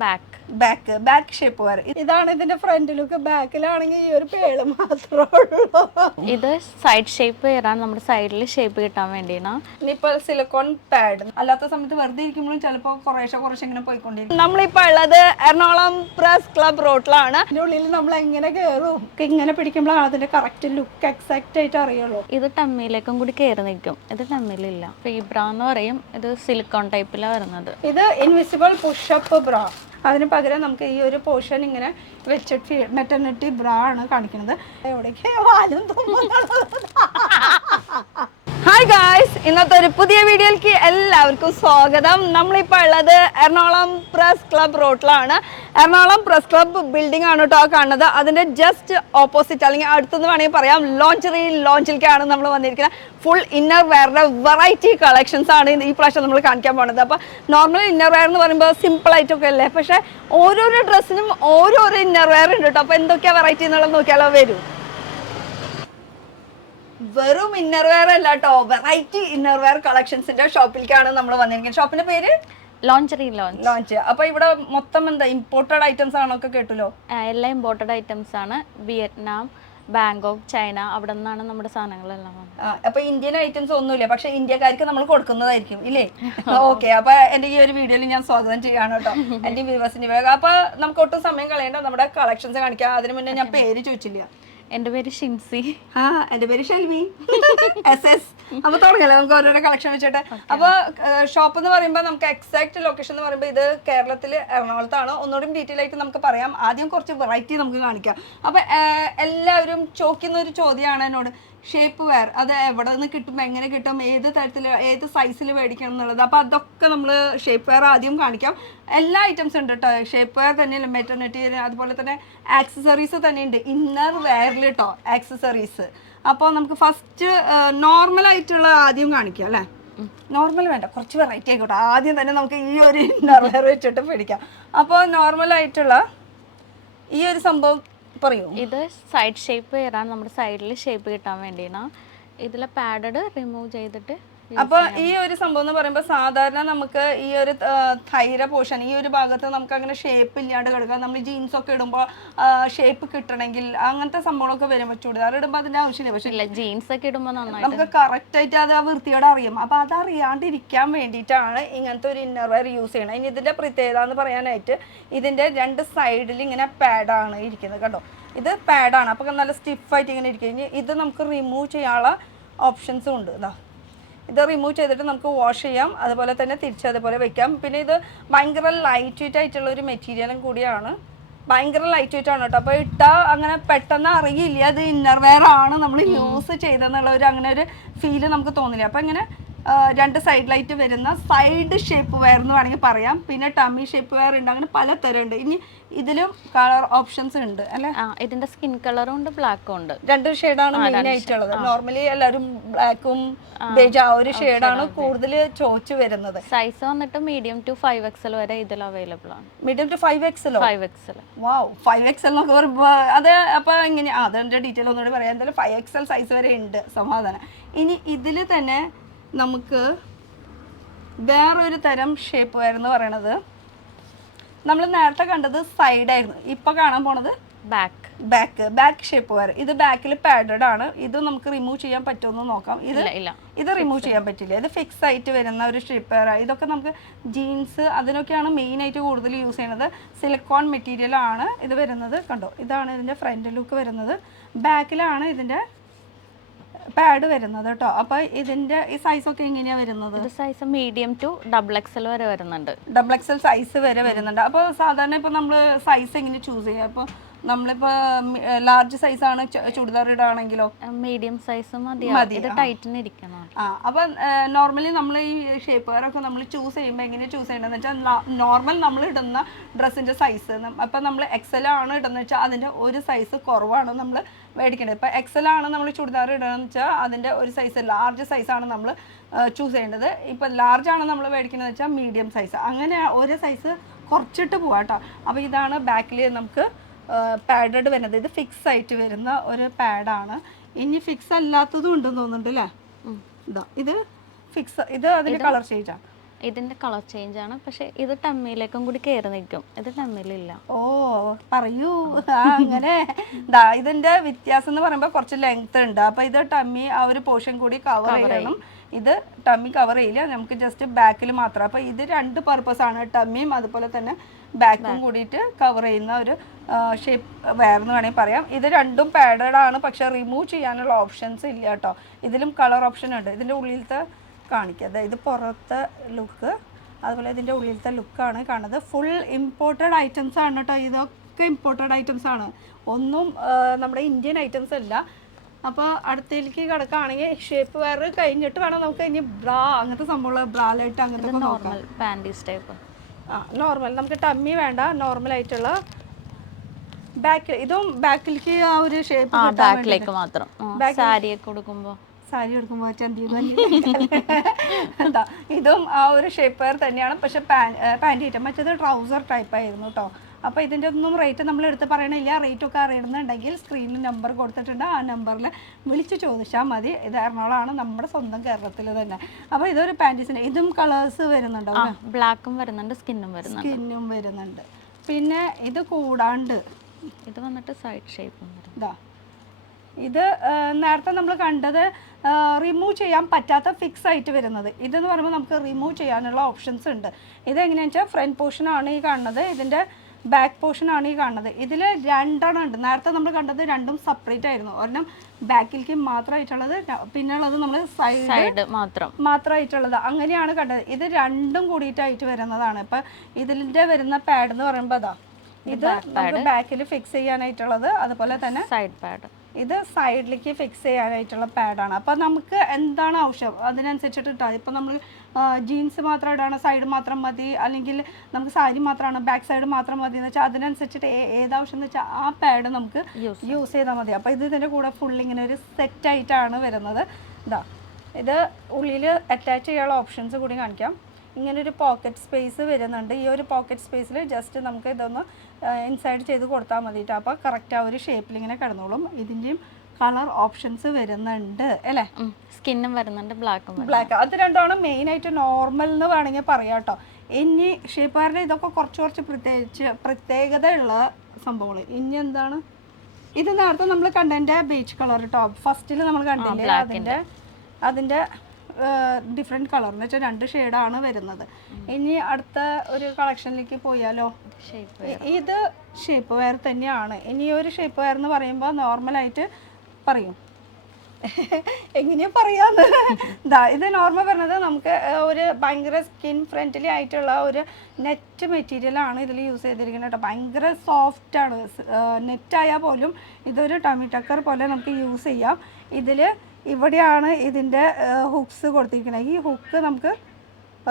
Back shape വരെ. ഇതാണ് ഇതിന്റെ ഫ്രണ്ട് ലുക്ക്. ബാക്കിലാണെങ്കിൽ ഈ ഒരു പേള് മാത്രമേ ഉള്ളൂ. ഇത് സൈഡ് ഷേപ്പ് വരാൻ നമ്മുടെ സൈഡിൽ ഷേപ്പ് കിട്ടാൻ വേണ്ടിയാണ്. ഇനിയിപ്പോ സിലിക്കോൺ പാഡ് അല്ലാത്ത സമയത്ത് വെറുതെ ഇരിക്കുമ്പോഴും ചിലപ്പോൾ കുറേശ്ശെ ഇങ്ങനെ പോയിക്കൊണ്ടിരിക്കും. നമ്മളിപ്പോ ഉള്ളത് എറണാകുളം പ്രസ് ക്ലബ് റോഡിലാണ്. ഇതിന്റെ ഉള്ളിൽ നമ്മൾ എങ്ങനെ കയറും ഇങ്ങനെ പിടിക്കുമ്പോഴാണ് അതിന്റെ കറക്റ്റ് ലുക്ക് എക്സാക്ട് ആയിട്ട് അറിയുള്ളൂ. ഇത് ടമ്മിയിലേക്കും കൂടി കയറി നിൽക്കും. ഇത് ടമ്മിലില്ല. ഫീബ്ര എന്ന് പറയും. ഇത് സിലിക്കോൺ ടൈപ്പിലാണ് വരുന്നത്. ഇത് ഇൻവിസിബിൾ പുഷപ്പ് ബ്രാ. അതിന് പകരം നമുക്ക് ഈ ഒരു പോർഷൻ ഇങ്ങനെ വെച്ചിട്ട് മെറ്റർണിറ്റി ബ്രാ ആണ് കാണിക്കുന്നത്. എവിടേക്ക് വാലും ഹായ് ഗായ്സ്, ഇന്നത്തെ ഒരു പുതിയ വീഡിയോയിലേക്ക് എല്ലാവർക്കും സ്വാഗതം. നമ്മളിപ്പോൾ ഉള്ളത് എറണാകുളം പ്രസ് ക്ലബ് റോഡിലാണ്. എറണാകുളം പ്രസ് ക്ലബ് ബിൽഡിംഗ് ആണ് കേട്ടോ കാണുന്നത്. അതിൻ്റെ ജസ്റ്റ് ഓപ്പോസിറ്റ് അല്ലെങ്കിൽ അടുത്തെന്ന് വേണമെങ്കിൽ പറയാം ലോഞ്ചിലേക്കാണ് നമ്മൾ വന്നിരിക്കുന്നത്. ഫുൾ ഇന്നർ വെയറിൻ്റെ വെറൈറ്റി കളക്ഷൻസ് ആണ് ഈ പ്രാവശ്യം നമ്മൾ കാണിക്കാൻ പോകുന്നത്. അപ്പോൾ നോർമൽ ഇന്നർ വെയർ എന്ന് പറയുമ്പോൾ സിമ്പിൾ ആയിട്ടൊക്കെ അല്ലേ, പക്ഷേ ഓരോരോ ഡ്രസ്സിനും ഓരോരോ ഇന്നർ വെയർ ഉണ്ട് കേട്ടോ. അപ്പോൾ എന്തൊക്കെയാണ് വെറൈറ്റി എന്നുള്ളത് നോക്കിയാലോ. വെറും ഇന്നർ വെയർ അല്ല കേട്ടോ, വെറൈറ്റി ഇന്നർ വെയർ കളക്ഷൻസിന്റെ ഷോപ്പിലേക്കാണ് നമ്മൾ വന്നിരിക്കുന്നത്. ഷോപ്പിന്റെ പേര് ലോഞ്ച്. അപ്പൊ ഇവിടെ മൊത്തം എന്താ ഇമ്പോർട്ടഡ് ഐറ്റംസ് ആണൊക്കെ കേട്ടല്ലോ? എല്ലാം ഇമ്പോർട്ടഡ് ഐറ്റംസ് ആണ്. വിയറ്റ്നാം, ബാങ്കോക്ക്, ചൈന, അവിടെ നിന്നാണ് നമ്മുടെ സാധനങ്ങളെല്ലാം. അപ്പൊ ഇന്ത്യൻ ഐറ്റംസ് ഒന്നുമില്ല, പക്ഷെ ഇന്ത്യക്കാർക്ക് നമ്മൾ കൊടുക്കുന്നതായിരിക്കും ഇല്ലേ? ഓക്കെ, അപ്പൊ എന്റെ ഈ ഒരു വീഡിയോയിൽ ഞാൻ സ്വാഗതം ചെയ്യാണ് കേട്ടോ എന്റെ വ്യൂവേഴ്സിന്റെ. അപ്പൊ നമുക്ക് ഒട്ടും സമയം കളയേണ്ട, നമ്മുടെ കളക്ഷൻസ് കാണിക്കാം. അതിനു മുന്നേ ഞാൻ പേര് ചോദിച്ചില്ല. എൻ്റെ പേര് ഷിൻസി. എന്റെ പേര് ഷെൽവി. SS. അപ്പൊ തുടങ്ങല്ലേ നമുക്ക് ഓരോരോ കളക്ഷൻ വെച്ചിട്ട്. അപ്പൊ ഷോപ്പ് എന്ന് പറയുമ്പോൾ നമുക്ക് എക്സാക്ട് ലൊക്കേഷൻ എന്ന് പറയുമ്പോൾ ഇത് കേരളത്തിൽ എറണാകുളത്താണ്. ഒന്നുകൂടി ഡീറ്റെയിൽ ആയിട്ട് നമുക്ക് പറയാം. ആദ്യം കുറച്ച് വെറൈറ്റി നമുക്ക് കാണിക്കാം. അപ്പൊ എല്ലാവരും ചോദിക്കുന്ന ഒരു ചോദ്യമാണ് എന്നോട്, ഷേപ്പ് വെയർ അത് എവിടെ നിന്ന് കിട്ടും, എങ്ങനെ കിട്ടും, ഏത് തരത്തിൽ ഏത് സൈസിൽ മേടിക്കണം എന്നുള്ളത്. അപ്പോൾ അതൊക്കെ നമ്മൾ ഷേപ്പ് വെയർ ആദ്യം കാണിക്കാം. എല്ലാ ഐറ്റംസ് ഉണ്ട് കേട്ടോ. ഷേപ്പ് വെയർ തന്നെയല്ല, മെറ്റർണിറ്റി, അതുപോലെ തന്നെ ആക്സസറീസ് തന്നെ ഉണ്ട് ഇന്നർ വെയറിൽ കേട്ടോ, ആക്സസറീസ്. അപ്പോൾ നമുക്ക് ഫസ്റ്റ് നോർമൽ ആയിട്ടുള്ള ആദ്യം കാണിക്കാം അല്ലേ? നോർമൽ വേണ്ട, കുറച്ച് വെറൈറ്റി ആയിക്കോട്ടെ. ആദ്യം തന്നെ നമുക്ക് ഈ ഒരു ഇന്നർ വെയർ വെച്ചിട്ട് പിടിക്കാം. അപ്പോൾ നോർമൽ ആയിട്ടുള്ള ഈ ഒരു സംഭവം പറയൂ. ഇത് സൈഡ് ഷേപ്പ് വരാൻ നമ്മുടെ സൈഡിൽ ഷേപ്പ് കിട്ടാൻ വേണ്ടിയാണ്. ഇതിലെ പാഡഡ് റിമൂവ് ചെയ്തിട്ട്. അപ്പോൾ ഈ ഒരു സംഭവം എന്ന് പറയുമ്പോൾ സാധാരണ നമുക്ക് ഈ ഒരു തൈര പോർഷൻ ഈ ഒരു ഭാഗത്ത് നമുക്ക് അങ്ങനെ ഷേപ്പ് ഇല്ലാണ്ട് കിടക്കാം. നമ്മൾ ജീൻസ് ഒക്കെ ഇടുമ്പോൾ ഷേപ്പ് കിട്ടണമെങ്കിൽ അങ്ങനത്തെ സംഭവങ്ങളൊക്കെ വരും. ചുടിദാർ ഇടുമ്പോൾ അതിന്റെ ആവശ്യമില്ല. പക്ഷേ ജീൻസ് ഒക്കെ ഇടുമ്പോൾ നമുക്ക് കറക്റ്റ് ആയിട്ട് അത് ആ വൃത്തിയോടെ അറിയാം. അപ്പോൾ അത് അറിയാണ്ടിരിക്കാൻ വേണ്ടിയിട്ടാണ് ഇങ്ങനത്തെ ഒരു ഇന്നർ വെയർ യൂസ് ചെയ്യണം. ഇനി ഇതിന്റെ പ്രത്യേകത എന്ന് പറയാനായിട്ട് ഇതിന്റെ രണ്ട് സൈഡിൽ ഇങ്ങനെ പാഡാണ് ഇരിക്കുന്നത് കേട്ടോ. ഇത് പാഡാണ്, അപ്പോൾ നല്ല സ്റ്റിഫായിട്ട് ഇങ്ങനെ ഇരിക്കും. ഇനി ഇത് നമുക്ക് റിമൂവ് ചെയ്യാനുള്ള ഓപ്ഷൻസും ഉണ്ട്. ഇത് റിമൂവ് ചെയ്തിട്ട് നമുക്ക് വാഷ് ചെയ്യാം, അതുപോലെ തന്നെ തിരിച്ചതുപോലെ വെക്കാം. പിന്നെ ഇത് ഭയങ്കര ലൈറ്റ് വെയിറ്റ് ആയിട്ടുള്ള ഒരു മെറ്റീരിയലും കൂടിയാണ്. ഭയങ്കര ലൈറ്റ് വെയിറ്റ് ആണ് കേട്ടോ. അപ്പോൾ ഇട്ടാൽ അങ്ങനെ പെട്ടെന്ന് അറിയില്ല അത് ഇന്നർ വെയർ ആണ് നമ്മൾ യൂസ് ചെയ്തെന്നുള്ള ഒരു അങ്ങനെ ഒരു ഫീല് നമുക്ക് തോന്നില്ല. അപ്പോൾ ഇങ്ങനെ രണ്ട് സൈഡിലായിട്ട് വരുന്ന സൈഡ് ഷേപ്പ് വെയർ എന്ന് വേണമെങ്കിൽ പറയാം. പിന്നെ ടമ്മി ഷേപ്പ് വെയർ ഉണ്ട്, അങ്ങനെ പലതരം ഉണ്ട്. ഇനി ഇതിലും കളർ ഓപ്ഷൻസ് ഉണ്ട് അല്ലേ? ഇതിന്റെ സ്കിൻ കളറും ഉണ്ട്, ബ്ലാക്കും ഉണ്ട്. രണ്ട് ഷെയ്ഡാണ് മെയിൻ ആയിട്ടുള്ളത്. നോർമലി എല്ലാവരും ബ്ലാക്കും ബേജ് ആ ഒരു ഷെയ്ഡാണ് കൂടുതൽ ചോദിച്ചു വരുന്നത്. സൈസ് വന്നിട്ട് മീഡിയം ടു 5XL വരെ ഇതിൽ അവൈലബിൾ ആണ്. Medium to 5XL. 5XL. Wow, 5XL എന്നൊക്കെ പറയുമ്പോൾ അത് അപ്പോൾ ഇങ്ങനെ അതിൻ്റെ ഡീറ്റെയിൽ ഒന്നുകൂടി പറയാം. എന്തായാലും 5XL സൈസ് വരെ ഉണ്ട്, സമാധാനം. ഇനി ഇതിൽ തന്നെ നമുക്ക് വേറൊരു തരം ഷേപ്പ് വെയർ എന്ന് പറയണത്, നമ്മൾ നേരത്തെ കണ്ടത് സൈഡായിരുന്നു, ഇപ്പോൾ കാണാൻ പോണത് ബാക്ക് ഷേപ്പ് വെയർ. ഇത് ബാക്കിൽ പാഡഡ് ആണ്. ഇത് നമുക്ക് റിമൂവ് ചെയ്യാൻ പറ്റുമെന്ന് നോക്കാം. ഇത് റിമൂവ് ചെയ്യാൻ പറ്റില്ല. ഇത് ഫിക്സ് ആയിട്ട് വരുന്ന ഒരു ഷേപ്പ് വെയർ. ഇതൊക്കെ നമുക്ക് ജീൻസ് അതിനൊക്കെയാണ് മെയിൻ ആയിട്ട് കൂടുതൽ യൂസ് ചെയ്യുന്നത്. സിലിക്കോൺ മെറ്റീരിയൽ ആണ് ഇത് വരുന്നത്. കണ്ടോ, ഇതാണ് ഇതിൻ്റെ ഫ്രണ്ട് ലുക്ക് വരുന്നത്. ബാക്കിലാണ് ഇതിൻ്റെ പാഡ് വരുന്നത് കേട്ടോ. അപ്പോൾ ഇതിന്റെ ഈ സൈസ് ഒക്കെ എങ്ങനെയാണ് വരുന്നത്? സൈസ് മീഡിയം ടു XXL വരെ വരുന്നുണ്ട്. XXL സൈസ് വരെ വരുന്നുണ്ട്. അപ്പോൾ സാധാരണ ഇപ്പോൾ നമ്മൾ സൈസ് എങ്ങനെ ചൂസ് ചെയ്യുക? അപ്പോൾ നമ്മളിപ്പോൾ ലാർജ് സൈസാണ് ചുടിദാർ ഇടുകയാണെങ്കിലോ? മീഡിയം സൈസ് മതി. ഇത് ടൈറ്റിന് ഇരിക്കണം. അപ്പം നോർമലി നമ്മൾ ഈ ഷേപ്പ് വെയറൊക്കെ നമ്മൾ ചൂസ് ചെയ്യുമ്പോൾ എങ്ങനെയാണ് ചൂസ് ചെയ്യേണ്ടതെന്ന് വെച്ചാൽ നോർമൽ നമ്മൾ ഇടുന്ന ഡ്രസ്സിൻ്റെ സൈസ് അപ്പം നമ്മൾ XL ആണ് ഇടുന്നത് വെച്ചാൽ അതിൻ്റെ ഒരു സൈസ് കുറവാണ് നമ്മൾ മേടിക്കേണ്ടത്. ഇപ്പോൾ XL ആണ് നമ്മൾ ചുടിദാർ ഇടുകയെന്ന് വെച്ചാൽ അതിൻ്റെ ഒരു സൈസ് ലാർജ് സൈസാണ് നമ്മൾ ചൂസ് ചെയ്യേണ്ടത്. ഇപ്പം ലാർജ് ആണ് നമ്മൾ മേടിക്കുന്നത് വെച്ചാൽ മീഡിയം സൈസ്. അങ്ങനെ ഒരു സൈസ് കുറച്ചിട്ട് പോവാം കേട്ടോ. അപ്പോൾ ഇതാണ് ബാക്കിൽ നമുക്ക് പാഡഡ് വരുന്നത്. ഇത് ഫിക്സ് ആയിട്ട് വരുന്ന ഒരു പാഡാണ്. ഇനി ഫിക്സ് അല്ലാത്തതും ഉണ്ടെന്ന് തോന്നുന്നുണ്ട് അല്ലേ? ഇതാ ഇത് ഫിക്സ്, ഇത് അതിൻ്റെ കളർ ഷെയ്ഡാണ്. ഇതിന്റെ കളർ ചേഞ്ച് ആണ്, പക്ഷെ ഇത് ടമ്മിയിലേക്കും കൂടി കയറി നിൽക്കും, ഇത് ടമ്മിയിലില്ല. ഓ പറയൂ. അങ്ങനെ ഇതിന്റെ വ്യത്യാസം എന്ന് പറയുമ്പോൾ കുറച്ച് ലെങ്ത് ഉണ്ട്. അപ്പൊ ഇത് ടമ്മി ആ ഒരു പോർഷൻ കൂടി കവർ ചെയ്യണം. ഇത് ടമ്മി കവർ ചെയ്യില്ല, നമുക്ക് ജസ്റ്റ് ബാക്കിൽ മാത്രം. അപ്പൊ ഇത് രണ്ട് പർപ്പസ് ആണ്, ടമ്മിയും അതുപോലെ തന്നെ ബാക്കും കൂടിയിട്ട് കവർ ചെയ്യുന്ന ഒരു ഷേപ്പ് വെയർ എന്ന് വേണമെങ്കിൽ പറയാം. ഇത് രണ്ടും പാഡഡ് ആണ്, പക്ഷെ റിമൂവ് ചെയ്യാനുള്ള ഓപ്ഷൻസ് ഇല്ല കേട്ടോ. ഇതിലും കളർ ഓപ്ഷൻ ഉണ്ട്. ഇതിന്റെ ഉള്ളിലത്തെ കാണിക്കുക, ഇത് പുറത്തെ ലുക്ക്, അതുപോലെ ഇതിൻ്റെ ഉള്ളിലത്തെ ലുക്കാണ് കാണുന്നത്. ഫുൾ ഇമ്പോർട്ടഡ് ഐറ്റംസ് ആണ് കേട്ടോ. ഇതൊക്കെ ഇമ്പോർട്ടഡ് ഐറ്റംസ് ആണ്, ഒന്നും നമ്മുടെ ഇന്ത്യൻ ഐറ്റംസ് അല്ല. അപ്പോൾ അടുത്തേക്ക് കിടക്കുകയാണെങ്കിൽ ഷേപ്പ് വെയർ കഴിഞ്ഞിട്ട് വേണം നമുക്ക് ഇനി ബ്രാ അങ്ങനത്തെ സംഭവങ്ങൾ, ബ്രാലൈറ്റ് അങ്ങനത്തെ നോർമൽ പാൻറ്റീസ് ടൈപ്പ്. നോർമൽ, നമുക്ക് ടമ്മി വേണ്ട, നോർമൽ ആയിട്ടുള്ള ബാക്കിൽ. ഇതും ബാക്കിലേക്ക് ആ ഒരു ഷേപ്പ് ബാക്കിലേക്ക് മാത്രം. സാരി ഒക്കെ കൊടുക്കുമ്പോൾ സാരി എടുക്കുമ്പോൾ ചന്തി എന്താ ഇതും ആ ഒരു ഷേപ്പ് വെയർ തന്നെയാണ്, പക്ഷെ പാൻറ് ഐറ്റം. മറ്റേത് ട്രൗസർ ടൈപ്പ് ആയിരുന്നു കേട്ടോ. അപ്പോൾ ഇതിൻ്റെ ഒന്നും റേറ്റ് നമ്മൾ എടുത്ത് പറയണില്ല. റേറ്റൊക്കെ അറിയണമെന്നുണ്ടെങ്കിൽ സ്ക്രീനിൽ നമ്പർ കൊടുത്തിട്ടുണ്ട്, ആ നമ്പറിൽ വിളിച്ച് ചോദിച്ചാൽ മതി. ഇത് എറണാകുളമാണ്, നമ്മുടെ സ്വന്തം കേരളത്തിൽ തന്നെ. അപ്പോൾ ഇതൊരു പാൻറ്റീസിൻ്റെ, ഇതും കളേഴ്സ് വരുന്നുണ്ടാവും, ബ്ലാക്കും വരുന്നുണ്ട്, സ്കിന്നും വരുന്നുണ്ട്. പിന്നെ ഇത് കൂടാണ്ട് ഇത് വന്നിട്ട് സൈഡ് ഷേപ്പ് ഇതാ, ഇത് നേരത്തെ നമ്മൾ കണ്ടത് റിമൂവ് ചെയ്യാൻ പറ്റാത്ത ഫിക്സ് ആയിട്ട് വരുന്നത്. ഇതെന്ന് പറയുമ്പോൾ നമുക്ക് റിമൂവ് ചെയ്യാനുള്ള ഓപ്ഷൻസ് ഉണ്ട്. ഇതെങ്ങനെയാണെന്ന് വെച്ചാൽ ഫ്രണ്ട് പോർഷനാണ് ഈ കാണുന്നത്, ഇതിൻ്റെ ബാക്ക് പോർഷനാണ് ഈ കാണുന്നത്. ഇതിൽ രണ്ടെണ്ണം ഉണ്ട്. നേരത്തെ നമ്മൾ കണ്ടത് രണ്ടും സെപ്പറേറ്റ് ആയിരുന്നു, ഒരെണ്ണം ബാക്കിലേക്ക് മാത്രമായിട്ടുള്ളത്, പിന്നെ ഉള്ളത് നമ്മൾ സൈഡ് മാത്രമായിട്ടുള്ളത്, അങ്ങനെയാണ് കണ്ടത്. ഇത് രണ്ടും കൂടിയിട്ടായിട്ട് വരുന്നതാണ്. ഇപ്പം ഇതിൻ്റെ വരുന്ന പാഡ് എന്ന് പറയുമ്പോൾ അതാ, ഇത് നമുക്ക് ബാക്കിൽ ഫിക്സ് ചെയ്യാനായിട്ടുള്ളത്, അതുപോലെ തന്നെ സൈഡ് പാഡ്, ഇത് സൈഡിലേക്ക് ഫിക്സ് ചെയ്യാനായിട്ടുള്ള പാഡാണ്. അപ്പോൾ നമുക്ക് എന്താണ് ആവശ്യം അതിനനുസരിച്ചിട്ട് ഇട്ടാൽ. ഇപ്പോൾ നമ്മൾ ജീൻസ് മാത്രം ഇടാണ്, സൈഡ് മാത്രം മതി, അല്ലെങ്കിൽ നമുക്ക് സാരി മാത്രമാണ് ബാക്ക് സൈഡ് മാത്രം മതി എന്ന് വെച്ചാൽ അതിനനുസരിച്ചിട്ട് ഏതാവശ്യം എന്ന് വെച്ചാൽ ആ പാഡ് നമുക്ക് യൂസ് ചെയ്താൽ മതി. അപ്പോൾ ഇത് ഇതിൻ്റെ കൂടെ ഫുൾ ഇങ്ങനെ ഒരു സെറ്റായിട്ടാണ് വരുന്നത്. ഇതാ, ഇത് ഉള്ളിൽ അറ്റാച്ച് ചെയ്യാനുള്ള ഓപ്ഷൻസ് കൂടി കാണിക്കാം. ഇങ്ങനൊരു പോക്കറ്റ് സ്പേസ് വരുന്നുണ്ട്. ഈ ഒരു പോക്കറ്റ് സ്പേസിൽ ജസ്റ്റ് നമുക്ക് ഇതൊന്ന് ഇൻസൈഡ് ചെയ്ത് കൊടുത്താൽ മതിയിട്ട്. അപ്പോൾ കറക്റ്റ് ആ ഒരു ഷേപ്പിൽ ഇങ്ങനെ കിടന്നോളും. ഇതിൻ്റെയും കളർ ഓപ്ഷൻസ് വരുന്നുണ്ട് അല്ലേ, സ്കിന്നും വരുന്നുണ്ട്, ബ്ലാക്ക്. അത് രണ്ടാണ് മെയിനായിട്ട് നോർമൽ എന്ന് വേണമെങ്കിൽ പറയാം കേട്ടോ. ഇനി ഷേപ്പുകാരുടെ ഇതൊക്കെ കുറച്ച് പ്രത്യേകതയുള്ള സംഭവങ്ങൾ. ഇനി എന്താണ്, ഇത് നേരത്തെ നമ്മൾ കണ്ടതിൻ്റെ ബീച്ച് കളർ കേട്ടോ, ഫസ്റ്റിൽ നമ്മൾ കണ്ടില്ലേ, അതിൻ്റെ ഡിഫറെൻറ്റ് കളർ എന്ന് വെച്ചാൽ 2 ഷെയ്ഡാണ് വരുന്നത്. ഇനി അടുത്ത ഒരു കളക്ഷനിലേക്ക് പോയാലോ. ഇത് ഷേപ്പ് വെയർ തന്നെയാണ്. ഇനി ഒരു ഷേപ്പ് വെയർ എന്ന് പറയുമ്പോൾ നോർമലായിട്ട് പറയും, എങ്ങനെയാ പറയാന്ന്. ഇത് നോർമൽ പറഞ്ഞത് നമുക്ക് ഒരു ഭയങ്കര സ്കിൻ ഫ്രണ്ട്ലി ആയിട്ടുള്ള ഒരു നെറ്റ് മെറ്റീരിയലാണ് ഇതിൽ യൂസ് ചെയ്തിരിക്കുന്നത് കേട്ടോ. ഭയങ്കര സോഫ്റ്റാണ്, നെറ്റായാൽ പോലും ഇതൊരു ടമ്മി ടക്കർ പോലെ നമുക്ക് യൂസ് ചെയ്യാം. ഇതിൽ ഇവിടെയാണ് ഇതിൻ്റെ ഹുക്സ് കൊടുത്തിരിക്കുന്നത്. ഈ ഹുക്ക് നമുക്ക്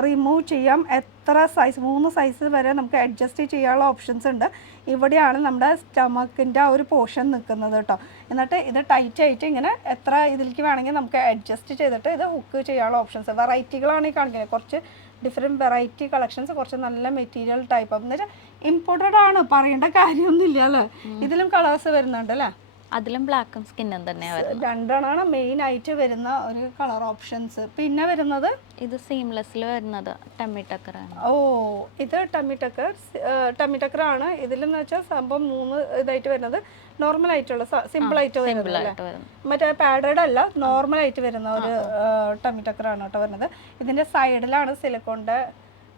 റിമൂവ് ചെയ്യാം. എത്ര സൈസ്, 3 സൈസ് വരെ നമുക്ക് അഡ്ജസ്റ്റ് ചെയ്യാനുള്ള ഓപ്ഷൻസ് ഉണ്ട്. ഇവിടെയാണ് നമ്മുടെ സ്റ്റമക്കിൻ്റെ ആ ഒരു പോർഷൻ നിൽക്കുന്നത് കേട്ടോ. എന്നിട്ട് ഇത് ടൈറ്റ് ആയിട്ട് ഇങ്ങനെ എത്ര ഇതിലേക്ക് വേണമെങ്കിൽ നമുക്ക് അഡ്ജസ്റ്റ് ചെയ്തിട്ട് ഇത് ഹുക്ക് ചെയ്യാനുള്ള ഓപ്ഷൻസ്, വെറൈറ്റികളാണ് ഈ കാണിക്കുന്നത്. കുറച്ച് ഡിഫറെൻറ്റ് വെറൈറ്റി കളക്ഷൻസ്, കുറച്ച് നല്ല മെറ്റീരിയൽ ടൈപ്പ്. എന്ന് വെച്ചാൽ ഇമ്പോർട്ടഡ് ആണ്, പറയേണ്ട കാര്യമൊന്നുമില്ല അല്ലേ. ഇതിലും കളേഴ്സ് വരുന്നുണ്ട് അല്ലേ, അതിലും ബ്ലാക്കും സ്കിന്നും തന്നെയാണ്. രണ്ടെണ്ണമാണ് മെയിൻ ആയിട്ട് വരുന്ന ഒരു കളർ ഓപ്ഷൻസ്. പിന്നെ വരുന്നത് ഇത് സീംലെസ്സിൽ വരുന്നത് ടമ്മി ടക്കറാണ്. ഓ, ഇത് ടമ്മി ടക്കർ ആണ്. ഇതിലെന്ന് വെച്ചാൽ സംഭവം 3 ഇതായിട്ട് വരുന്നത്. നോർമൽ ആയിട്ടുള്ള സിമ്പിൾ ആയിട്ട് വരുന്നത്, മറ്റേ പാഡഡ് അല്ല, നോർമൽ ആയിട്ട് വരുന്ന ഒരു ടമ്മി ടക്കർ ആണ് കേട്ടോ വരുന്നത്. ഇതിൻ്റെ സൈഡിലാണ് സിലിക്കോണിൻ്റെ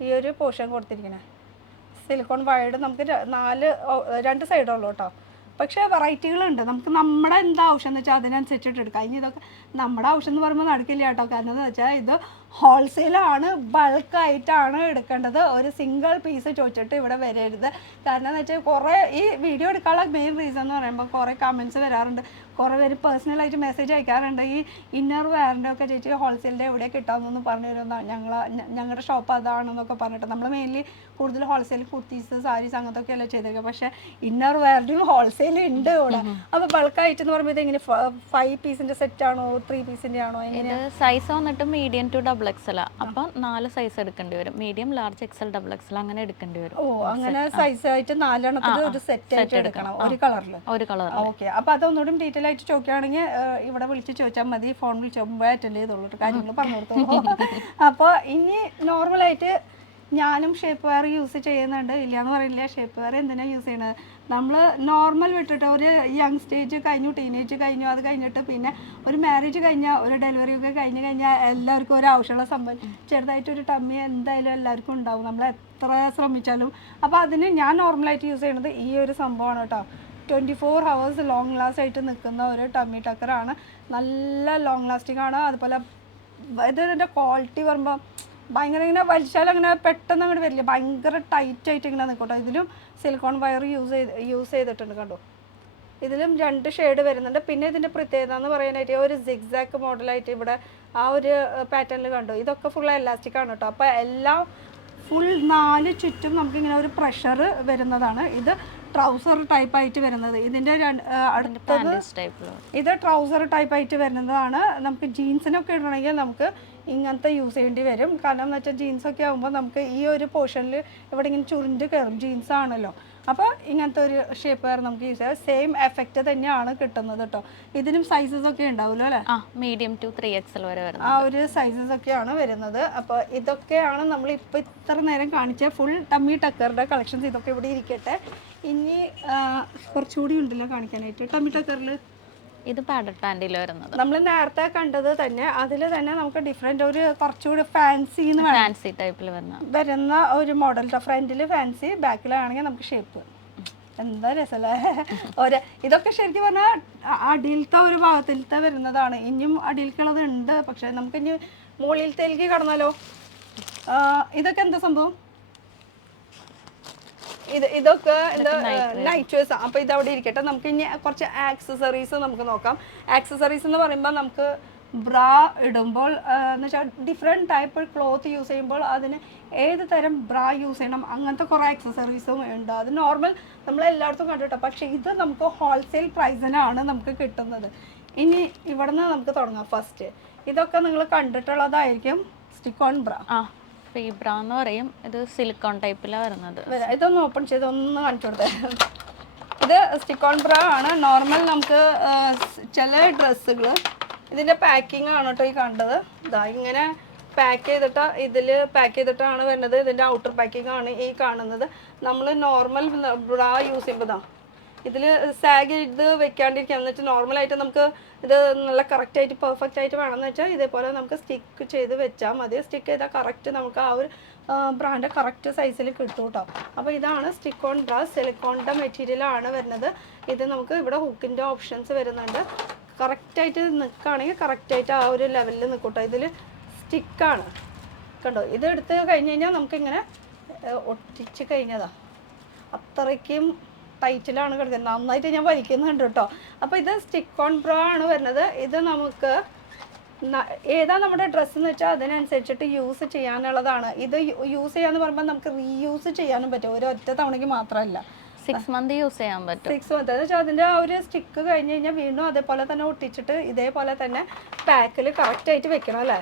ഈ ഒരു പോർഷൻ കൊടുത്തിരിക്കുന്നത്. സിലിക്കോൺ വയർഡ് നമുക്ക് 2 സൈഡുള്ളൂ കേട്ടോ. പക്ഷേ വെറൈറ്റികളുണ്ട്. നമുക്ക് നമ്മുടെ എന്താ ആവശ്യം എന്ന് വെച്ചാൽ അതിനനുസരിച്ചിട്ട് എടുക്കാം. ഇനി ഇതൊക്കെ നമ്മുടെ ആവശ്യം എന്ന് പറയുമ്പോൾ നടക്കില്ല കേട്ടോ. കാരണം എന്ന് വെച്ചാൽ ഇത് ഹോൾസെയിലാണ്, ബൾക്കായിട്ടാണ് എടുക്കേണ്ടത്. ഒരു സിംഗിൾ പീസ് ചോദിച്ചിട്ട് ഇവിടെ വരരുത്. കാരണം എന്ന് വെച്ചാൽ കുറേ ഈ വീഡിയോ എടുക്കാനുള്ള മെയിൻ റീസൺ എന്ന് പറയുമ്പോൾ കുറേ കമൻറ്റ്സ് വരാറുണ്ട്, കുറേ പേര് പേഴ്സണലായിട്ട് മെസ്സേജ് അയക്കാറുണ്ട്. ഈ ഇന്നർ വെയറിൻ്റെ ഒക്കെ ചേച്ചി ഹോൾസെയിലിൻ്റെ എവിടെ കിട്ടാമെന്നൊന്ന് പറഞ്ഞു തരുന്ന, ഞങ്ങളുടെ ഷോപ്പ് അതാണെന്നൊക്കെ പറഞ്ഞിട്ട്. നമ്മൾ മെയിൻലി കൂടുതൽ ഹോൾസെയിൽ കുർത്തീസ്, സാരീസ് അങ്ങനത്തെ ഒക്കെ അല്ലേ ചെയ്തേക്കുക. പക്ഷേ ഇന്നർ വെയറിൻ്റെയും ഹോൾസെയിൽ ഉണ്ട് ഇവിടെ. അപ്പോൾ ബൾക്കായിട്ട് എന്ന് പറയുമ്പോൾ ഇത് എങ്ങനെ 5 പീസിൻ്റെ സെറ്റാണോ 3 പീസിൻ്റെ ആണോ? ഇത് സൈസ് വന്നിട്ട് മീഡിയം ടു XL അപ്പം 4 സൈസ് എടുക്കേണ്ടി വരും. മീഡിയം, ലാർജ്, XL, XXL അങ്ങനെ എടുക്കേണ്ടി വരും. ഓ അങ്ങനെ സൈസ് ആയിട്ട് 4 ഒരു സെറ്റ് ആയിട്ട് എടുക്കണം ഒരു കളറിൽ. ഒരു കളർ. ഓക്കെ, അപ്പൊ അതൊന്നുകൂടി ഡീറ്റെയിൽ ആയിട്ട് ചോദിക്കുകയാണെങ്കിൽ ഇവിടെ വിളിച്ച് ചോദിച്ചാൽ മതി. ഫോൺ വിളിച്ചുമ്പോൾ അറ്റൻഡ് ചെയ്തോളൂ, കാര്യങ്ങൾ പറഞ്ഞു കൊടുത്തോളൂ. അപ്പോൾ ഇനി നോർമലായിട്ട് ഞാനും ഷേപ്പ് വെയർ യൂസ് ചെയ്യുന്നുണ്ട്, ഇല്ലയെന്ന് പറയില്ല. ഷേപ്പ് വെയർ എന്തിനാണ് യൂസ് ചെയ്യണത്? നമ്മൾ നോർമൽ വിട്ടിട്ട് ഒരു യങ് സ്റ്റേജ് കഴിഞ്ഞു, ടീനേജ് കഴിഞ്ഞു, അത് കഴിഞ്ഞിട്ട് പിന്നെ ഒരു മാരേജ് കഴിഞ്ഞാൽ ഒരു ഡെലിവറി ഒക്കെ കഴിഞ്ഞ് കഴിഞ്ഞാൽ എല്ലാവർക്കും ഒരു ആവശ്യമുള്ള സംഭവം ചെറുതായിട്ടൊരു ടമ്മി എന്തായാലും എല്ലാവർക്കും ഉണ്ടാവും, നമ്മൾ എത്ര ശ്രമിച്ചാലും. അപ്പോൾ അതിന് ഞാൻ നോർമലായിട്ട് യൂസ് ചെയ്യുന്നത് ഈ ഒരു സംഭവമാണ് കേട്ടോ. 24 hours ലോങ് ലാസ്റ്റ് ആയിട്ട് നിൽക്കുന്ന ഒരു ടമ്മി ടക്കറാണ്. നല്ല ലോങ് ലാസ്റ്റിംഗ് ആണ്. അതുപോലെ ഇതിൻ്റെ ക്വാളിറ്റി പറയുമ്പോൾ ഭയങ്കര ഇങ്ങനെ വലിച്ചാലും അങ്ങനെ പെട്ടെന്ന് അങ്ങോട്ട് വരില്ല, ഭയങ്കര ടൈറ്റ് ആയിട്ട് ഇങ്ങനെ നിൽക്കട്ടോ. ഇതിലും സിലിക്കോൺ വയർ യൂസ് ചെയ്തിട്ടുണ്ട് കണ്ടോ. ഇതിലും 2 ഷെയ്ഡ് വരുന്നുണ്ട്. പിന്നെ ഇതിൻ്റെ പ്രത്യേകത എന്ന് പറയാനായിട്ട് ഒരു സിഗ്സാക്ക് മോഡലായിട്ട് ഇവിടെ ആ ഒരു പാറ്റേണിൽ കണ്ടോ. ഇതൊക്കെ ഫുൾ എലാസ്റ്റിക് ആണ് കേട്ടോ. അപ്പോൾ എല്ലാം ഫുൾ 4 ചുറ്റും നമുക്കിങ്ങനെ ഒരു പ്രഷർ വരുന്നതാണ്. ഇത് ട്രൗസർ ടൈപ്പ് ആയിട്ട് വരുന്നത്. ഇതിൻ്റെ അടുത്തത് ഇത് ട്രൗസർ ടൈപ്പ് ആയിട്ട് വരുന്നതാണ്. നമുക്ക് ജീൻസിനൊക്കെ ഇടണമെങ്കിൽ നമുക്ക് ഇങ്ങനത്തെ യൂസ് ചെയ്യേണ്ടി വരും. കാരണം എന്ന് വെച്ചാൽ ജീൻസൊക്കെ ആകുമ്പോൾ നമുക്ക് ഈ ഒരു പോർഷനിൽ ഇവിടെ ഇങ്ങനെ ചുരുണ്ട് കയറും, ജീൻസ് ആണല്ലോ. അപ്പോൾ ഇങ്ങനത്തെ ഒരു ഷേപ്പ് വെയർ നമുക്ക് യൂസ് ചെയ്യാം. സെയിം എഫക്റ്റ് തന്നെയാണ് കിട്ടുന്നത് കേട്ടോ. ഇതിനും സൈസസ് ഒക്കെ ഉണ്ടാവുമല്ലോ അല്ലേ? മീഡിയം ടു 3XL വരെ വരുന്നത്. ആ ഒരു സൈസസ് ഒക്കെയാണ് വരുന്നത്. അപ്പോൾ ഇതൊക്കെയാണ് നമ്മൾ ഇപ്പോൾ ഇത്ര നേരം കാണിച്ച ഫുൾ ടമ്മി ടക്കറിൻ്റെ കളക്ഷൻസ്. ഇതൊക്കെ ഇവിടെ ഇരിക്കട്ടെ. ഇനി കുറച്ചുകൂടി ഉണ്ടല്ലോ കാണിക്കാനായിട്ട്. ടമ്മി ടക്കറിൽ ഇത് പാഡഡ് പാൻറ്റിൽ വരുന്നത് നമ്മൾ നേരത്തെ കണ്ടത് തന്നെ, അതിൽ തന്നെ നമുക്ക് ഡിഫറെൻ്റ് ഒരു കുറച്ചുകൂടി ഫാൻസി ടൈപ്പിൽ വരുന്ന ഒരു മോഡൽ. ഫ്രണ്ടിൽ ഫാൻസി, ബാക്കിലാണെങ്കിൽ നമുക്ക് ഷേപ്പ്. എന്താ രസമല്ലേ ഇതൊക്കെ ശരിക്കും പറഞ്ഞാൽ അടിയിലത്തെ ഒരു ഭാഗത്തിലത്തെ വരുന്നതാണ്. ഇനിയും അടിയിലേക്കുള്ളത് ഉണ്ട്, പക്ഷെ നമുക്ക് ഇനി മുകളിലത്തേക്ക് കടന്നാലോ. ഇതൊക്കെ എന്താ സംഭവം? ഇതൊക്കെ എന്താ നൈറ്റ് വെയർസ്. അപ്പോൾ ഇത് അവിടെ ഇരിക്കട്ടെ. നമുക്ക് ഇനി കുറച്ച് ആക്സസറീസ് നമുക്ക് നോക്കാം. ആക്സസറീസ് എന്ന് പറയുമ്പോൾ നമുക്ക് ബ്രാ ഇടുമ്പോൾ എന്ന് വെച്ചാൽ ഡിഫറെൻറ്റ് ടൈപ്പ് ക്ലോത്ത് യൂസ് ചെയ്യുമ്പോൾ അതിന് ഏത് തരം ബ്രാ യൂസ് ചെയ്യണം, അങ്ങനത്തെ കുറേ ആക്സസറീസും ഉണ്ട്. അത് നോർമൽ നമ്മൾ എല്ലായിടത്തും കണ്ടിട്ടോ. പക്ഷേ ഇത് നമുക്ക് ഹോൾസെയിൽ പ്രൈസിനാണ് നമുക്ക് കിട്ടുന്നത്. ഇനി ഇവിടെ നിന്ന് നമുക്ക് തുടങ്ങാം. ഫസ്റ്റ് ഇതൊക്കെ നിങ്ങൾ കണ്ടിട്ടുള്ളതായിരിക്കും സ്റ്റിക്ക് ഓൺ ബ്രാ. ബ്രാ എന്ന് പറയും. ഇത് സിലിക്കോൺ ടൈപ്പിലാണ് വരുന്നത്. ഇതൊന്ന് ഓപ്പൺ ചെയ്ത് ഒന്ന് കാണിച്ചു കൊടുത്തേ. ഇത് സ്റ്റിക്ക് ഓൺ ബ്രാ ആണ്. നോർമൽ നമുക്ക് ചില ഡ്രസ്സുകൾ ഇതിൻ്റെ പാക്കിംഗ് ആണ് കേട്ടോ ഈ കണ്ടത്. ഇതാ ഇങ്ങനെ പാക്ക് ചെയ്തിട്ടാണ് വരുന്നത്. ഇതിൻ്റെ ഔട്ടർ പാക്കിംഗ് ആണ് ഈ കാണുന്നത്. നമ്മൾ നോർമൽ ബ്രാ യൂസ് ചെയ്യുമ്പോൾ ഇതിൽ സാഗ് ചെയ്ത് വെക്കാണ്ടിരിക്കുക എന്ന് വെച്ചാൽ നോർമലായിട്ട് നമുക്ക് ഇത് നല്ല കറക്റ്റായിട്ട് പെർഫെക്റ്റ് ആയിട്ട് വേണമെന്ന് വെച്ചാൽ ഇതേപോലെ നമുക്ക് സ്റ്റിക്ക് ചെയ്ത് വെച്ചാൽ മതി. സ്റ്റിക്ക് ചെയ്താൽ കറക്റ്റ് നമുക്ക് ആ ഒരു ബ്രാൻഡ് കറക്റ്റ് സൈസിൽ കിട്ടും കേട്ടോ. അപ്പോൾ ഇതാണ് സ്റ്റിക്ക് ഓൺ ബ്രാ. സിലിക്കോണിൻ്റെ മെറ്റീരിയലാണ് വരുന്നത്. ഇത് നമുക്ക് ഇവിടെ ഹുക്കിൻ്റെ ഓപ്ഷൻസ് വരുന്നുണ്ട്. കറക്റ്റായിട്ട് നിൽക്കുകയാണെങ്കിൽ കറക്റ്റായിട്ട് ആ ഒരു ലെവലിൽ നിൽക്കും കേട്ടോ. ഇതിൽ സ്റ്റിക്കാണ് കണ്ടോ. ഇത് എടുത്ത് കഴിഞ്ഞ് കഴിഞ്ഞാൽ നമുക്കിങ്ങനെ ഒട്ടിച്ച് കഴിഞ്ഞതാണ്. അത്രയ്ക്കും ടൈറ്റിലാണ് കിടക്കുന്നത്. നന്നായിട്ട് ഞാൻ വലിക്കുന്നുണ്ട് കേട്ടോ. അപ്പോൾ ഇത് സ്റ്റിക്ക് ഓൺ ബ്രാ ആണ് വരുന്നത്. ഇത് നമുക്ക് ഏതാ നമ്മുടെ ഡ്രസ്സ് എന്ന് വെച്ചാൽ അതിനനുസരിച്ചിട്ട് യൂസ് ചെയ്യാനുള്ളതാണ്. ഇത് യൂസ് ചെയ്യാന്ന് പറയുമ്പോൾ നമുക്ക് റീയൂസ് ചെയ്യാനും പറ്റും. ഒരു ഒറ്റ തവണയ്ക്ക് മാത്രമല്ല, 6 months യൂസ് ചെയ്യാൻ പറ്റും. 6 months എന്ന് വെച്ചാൽ അതിൻ്റെ ആ ഒരു സ്റ്റിക്ക് കഴിഞ്ഞ് കഴിഞ്ഞാൽ വീണ്ടും അതേപോലെ തന്നെ ഒട്ടിച്ചിട്ട് ഇതേപോലെ തന്നെ പാക്കിൽ കറക്റ്റായിട്ട് വെക്കണം അല്ലേ?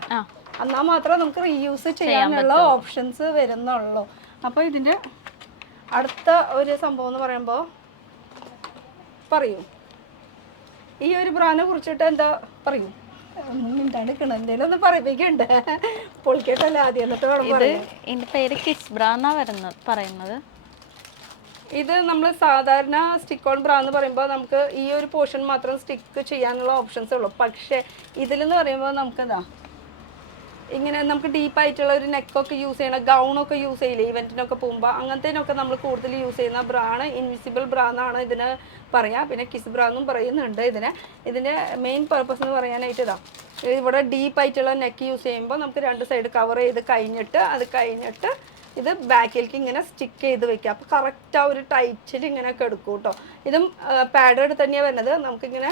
എന്നാൽ മാത്രമേ നമുക്ക് റീയൂസ് ചെയ്യാനുള്ള ഓപ്ഷൻസ് വരുന്നുള്ളൂ. അപ്പോൾ ഇതിൻ്റെ അടുത്ത ഒരു സംഭവം എന്ന് പറയുമ്പോൾ പറയൂ, ഈ ഒരു ബ്രാനെ കുറിച്ചിട്ട് എന്താ പറയൂ? മിണ്ടാണ്ടിരിക്കണം, എന്തെങ്കിലും ഒന്ന് പറയിപ്പിക്കണ്ട്. പൊളിക്കട്ടല്ലേ ആദ്യം, എന്നിട്ട് വേണം പറയാൻ. ഇതിൻ്റെ പേര് കിസ് ബ്രാ എന്നാണ് പറയുന്നത്. ഇത് നമ്മൾ സാധാരണ സ്റ്റിക്ക് ഓൺ ബ്രാ എന്ന് പറയുമ്പോൾ നമുക്ക് ഈ ഒരു പോർഷൻ മാത്രം സ്റ്റിക്ക് ചെയ്യാനുള്ള ഓപ്ഷൻസ് ഉള്ളൂ. പക്ഷേ ഇതിലെന്ന് പറയുമ്പോൾ നമുക്കിതാ ഇങ്ങനെ നമുക്ക് ഡീപ്പായിട്ടുള്ള ഒരു നെക്കൊക്കെ യൂസ് ചെയ്യണം, ഗൗണൊക്കെ യൂസ് ചെയ്യില്ലേ ഇവൻറ്റിനൊക്കെ പോകുമ്പോൾ, അങ്ങനത്തേനൊക്കെ നമ്മൾ കൂടുതൽ യൂസ് ചെയ്യുന്ന ബ്രാ ആണ്. ഇൻവിസിബിൾ ബ്രാ എന്നാണ് ഇതിന് പറയുക. പിന്നെ കിസ് ബ്രാ എന്നും പറയുന്നുണ്ട് ഇതിൻ്റെ മെയിൻ പർപ്പസ് എന്ന് പറയാനായിട്ട് ഇതാ ഇവിടെ ഡീപ്പായിട്ടുള്ള നെക്ക് യൂസ് ചെയ്യുമ്പോൾ നമുക്ക് 2 സൈഡ് കവർ ചെയ്ത് കഴിഞ്ഞിട്ട് ഇത് ബാക്കിലേക്ക് ഇങ്ങനെ സ്റ്റിക്ക് ചെയ്ത് വെക്കുക. അപ്പോൾ കറക്റ്റ് ആ ഒരു ടൈറ്റിൽ ഇങ്ങനെ കിടക്കും കേട്ടോ. ഇതും പാഡഡ് തന്നെയാണ് വരുന്നത്. നമുക്കിങ്ങനെ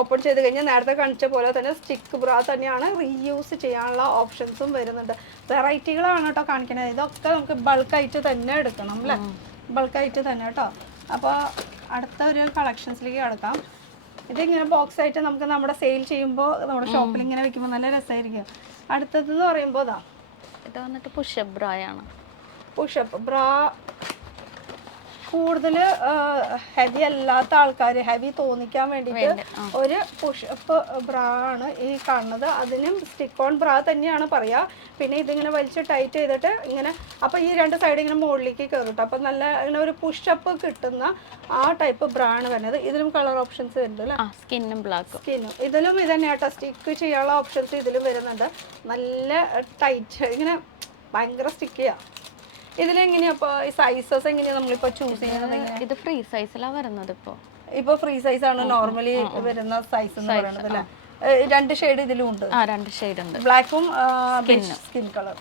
ഓപ്പൺ ചെയ്ത് കഴിഞ്ഞാൽ നേരത്തെ കാണിച്ച പോലെ തന്നെ സ്റ്റിക്ക് ബ്രാ തന്നെയാണ്. റീയൂസ് ചെയ്യാനുള്ള ഓപ്ഷൻസും വരുന്നുണ്ട്. വെറൈറ്റികളാണ് കേട്ടോ കാണിക്കുന്നത്. ഇതൊക്കെ നമുക്ക് ബൾക്കായിട്ട് തന്നെ എടുക്കണം അല്ലേ? ബൾക്കായിട്ട് തന്നെ കേട്ടോ. അപ്പോൾ അടുത്ത ഒരു കളക്ഷൻസിലേക്ക് കിടക്കാം. ഇതിങ്ങനെ ബോക്സ് ആയിട്ട് നമുക്ക് നമ്മുടെ സെയിൽ ചെയ്യുമ്പോൾ നമ്മുടെ ഷോപ്പിൽ ഇങ്ങനെ വെക്കുമ്പോൾ നല്ല രസമായിരിക്കും. അടുത്തതെന്ന് പറയുമ്പോൾ ഇതാ ഇത് വന്നിട്ട് പുഷപ്പ് ബ്രായാണ്. പുഷപ്പ് ബ്രാ കൂടുതൽ ഹെവി അല്ലാത്ത ആൾക്കാർ ഹെവി തോന്നിക്കാൻ വേണ്ടിയിട്ട് ഒരു പുഷപ്പ് ബ്രാ ആണ് ഈ കാണുന്നത്. അതിനും സ്റ്റിക്ക് ഓൺ ബ്രാ തന്നെയാണ് പറയുക. പിന്നെ ഇതിങ്ങനെ വലിച്ച് ടൈറ്റ് ചെയ്തിട്ട് ഇങ്ങനെ, അപ്പോൾ ഈ രണ്ട് സൈഡ് ഇങ്ങനെ മുകളിലേക്ക് കയറിട്ട് അപ്പോൾ നല്ല ഇങ്ങനെ ഒരു പുഷപ്പ് കിട്ടുന്ന ആ ടൈപ്പ് ബ്രാ ആണ് വരുന്നത്. ഇതിലും കളർ ഓപ്ഷൻസ് വരുന്നുണ്ട് അല്ലേ? സ്കിന്നും ബ്ലാക്കും. ഇതിലും ഇത് തന്നെയാട്ടോ, സ്റ്റിക്ക് ചെയ്യാനുള്ള ഓപ്ഷൻസ് ഇതിലും വരുന്നുണ്ട്. നല്ല ടൈറ്റ് ഇങ്ങനെ ഭയങ്കര സ്റ്റിക്ക് ചെയ്യാം. ഇതിലെങ്ങനെയാ അപ്പോൾ ഈ സൈസസ് എങ്ങനെയാണ് നമ്മളിപ്പോൾ ചൂസ് ചെയ്യുന്നത്? ഇത് ഫ്രീ സൈസിലാണ് വരുന്നത്. ഇപ്പോൾ ഫ്രീ സൈസ് ആണ് നോർമലി വരുന്ന സൈസ് എന്ന് പറയുന്നത് അല്ലേ? രണ്ട് ഷെയ്ഡ് ഇതിലും ഉണ്ട്. രണ്ട് ഷെയ്ഡ് ഉണ്ട്, ബ്ലാക്കും സ്കിൻ കളർ.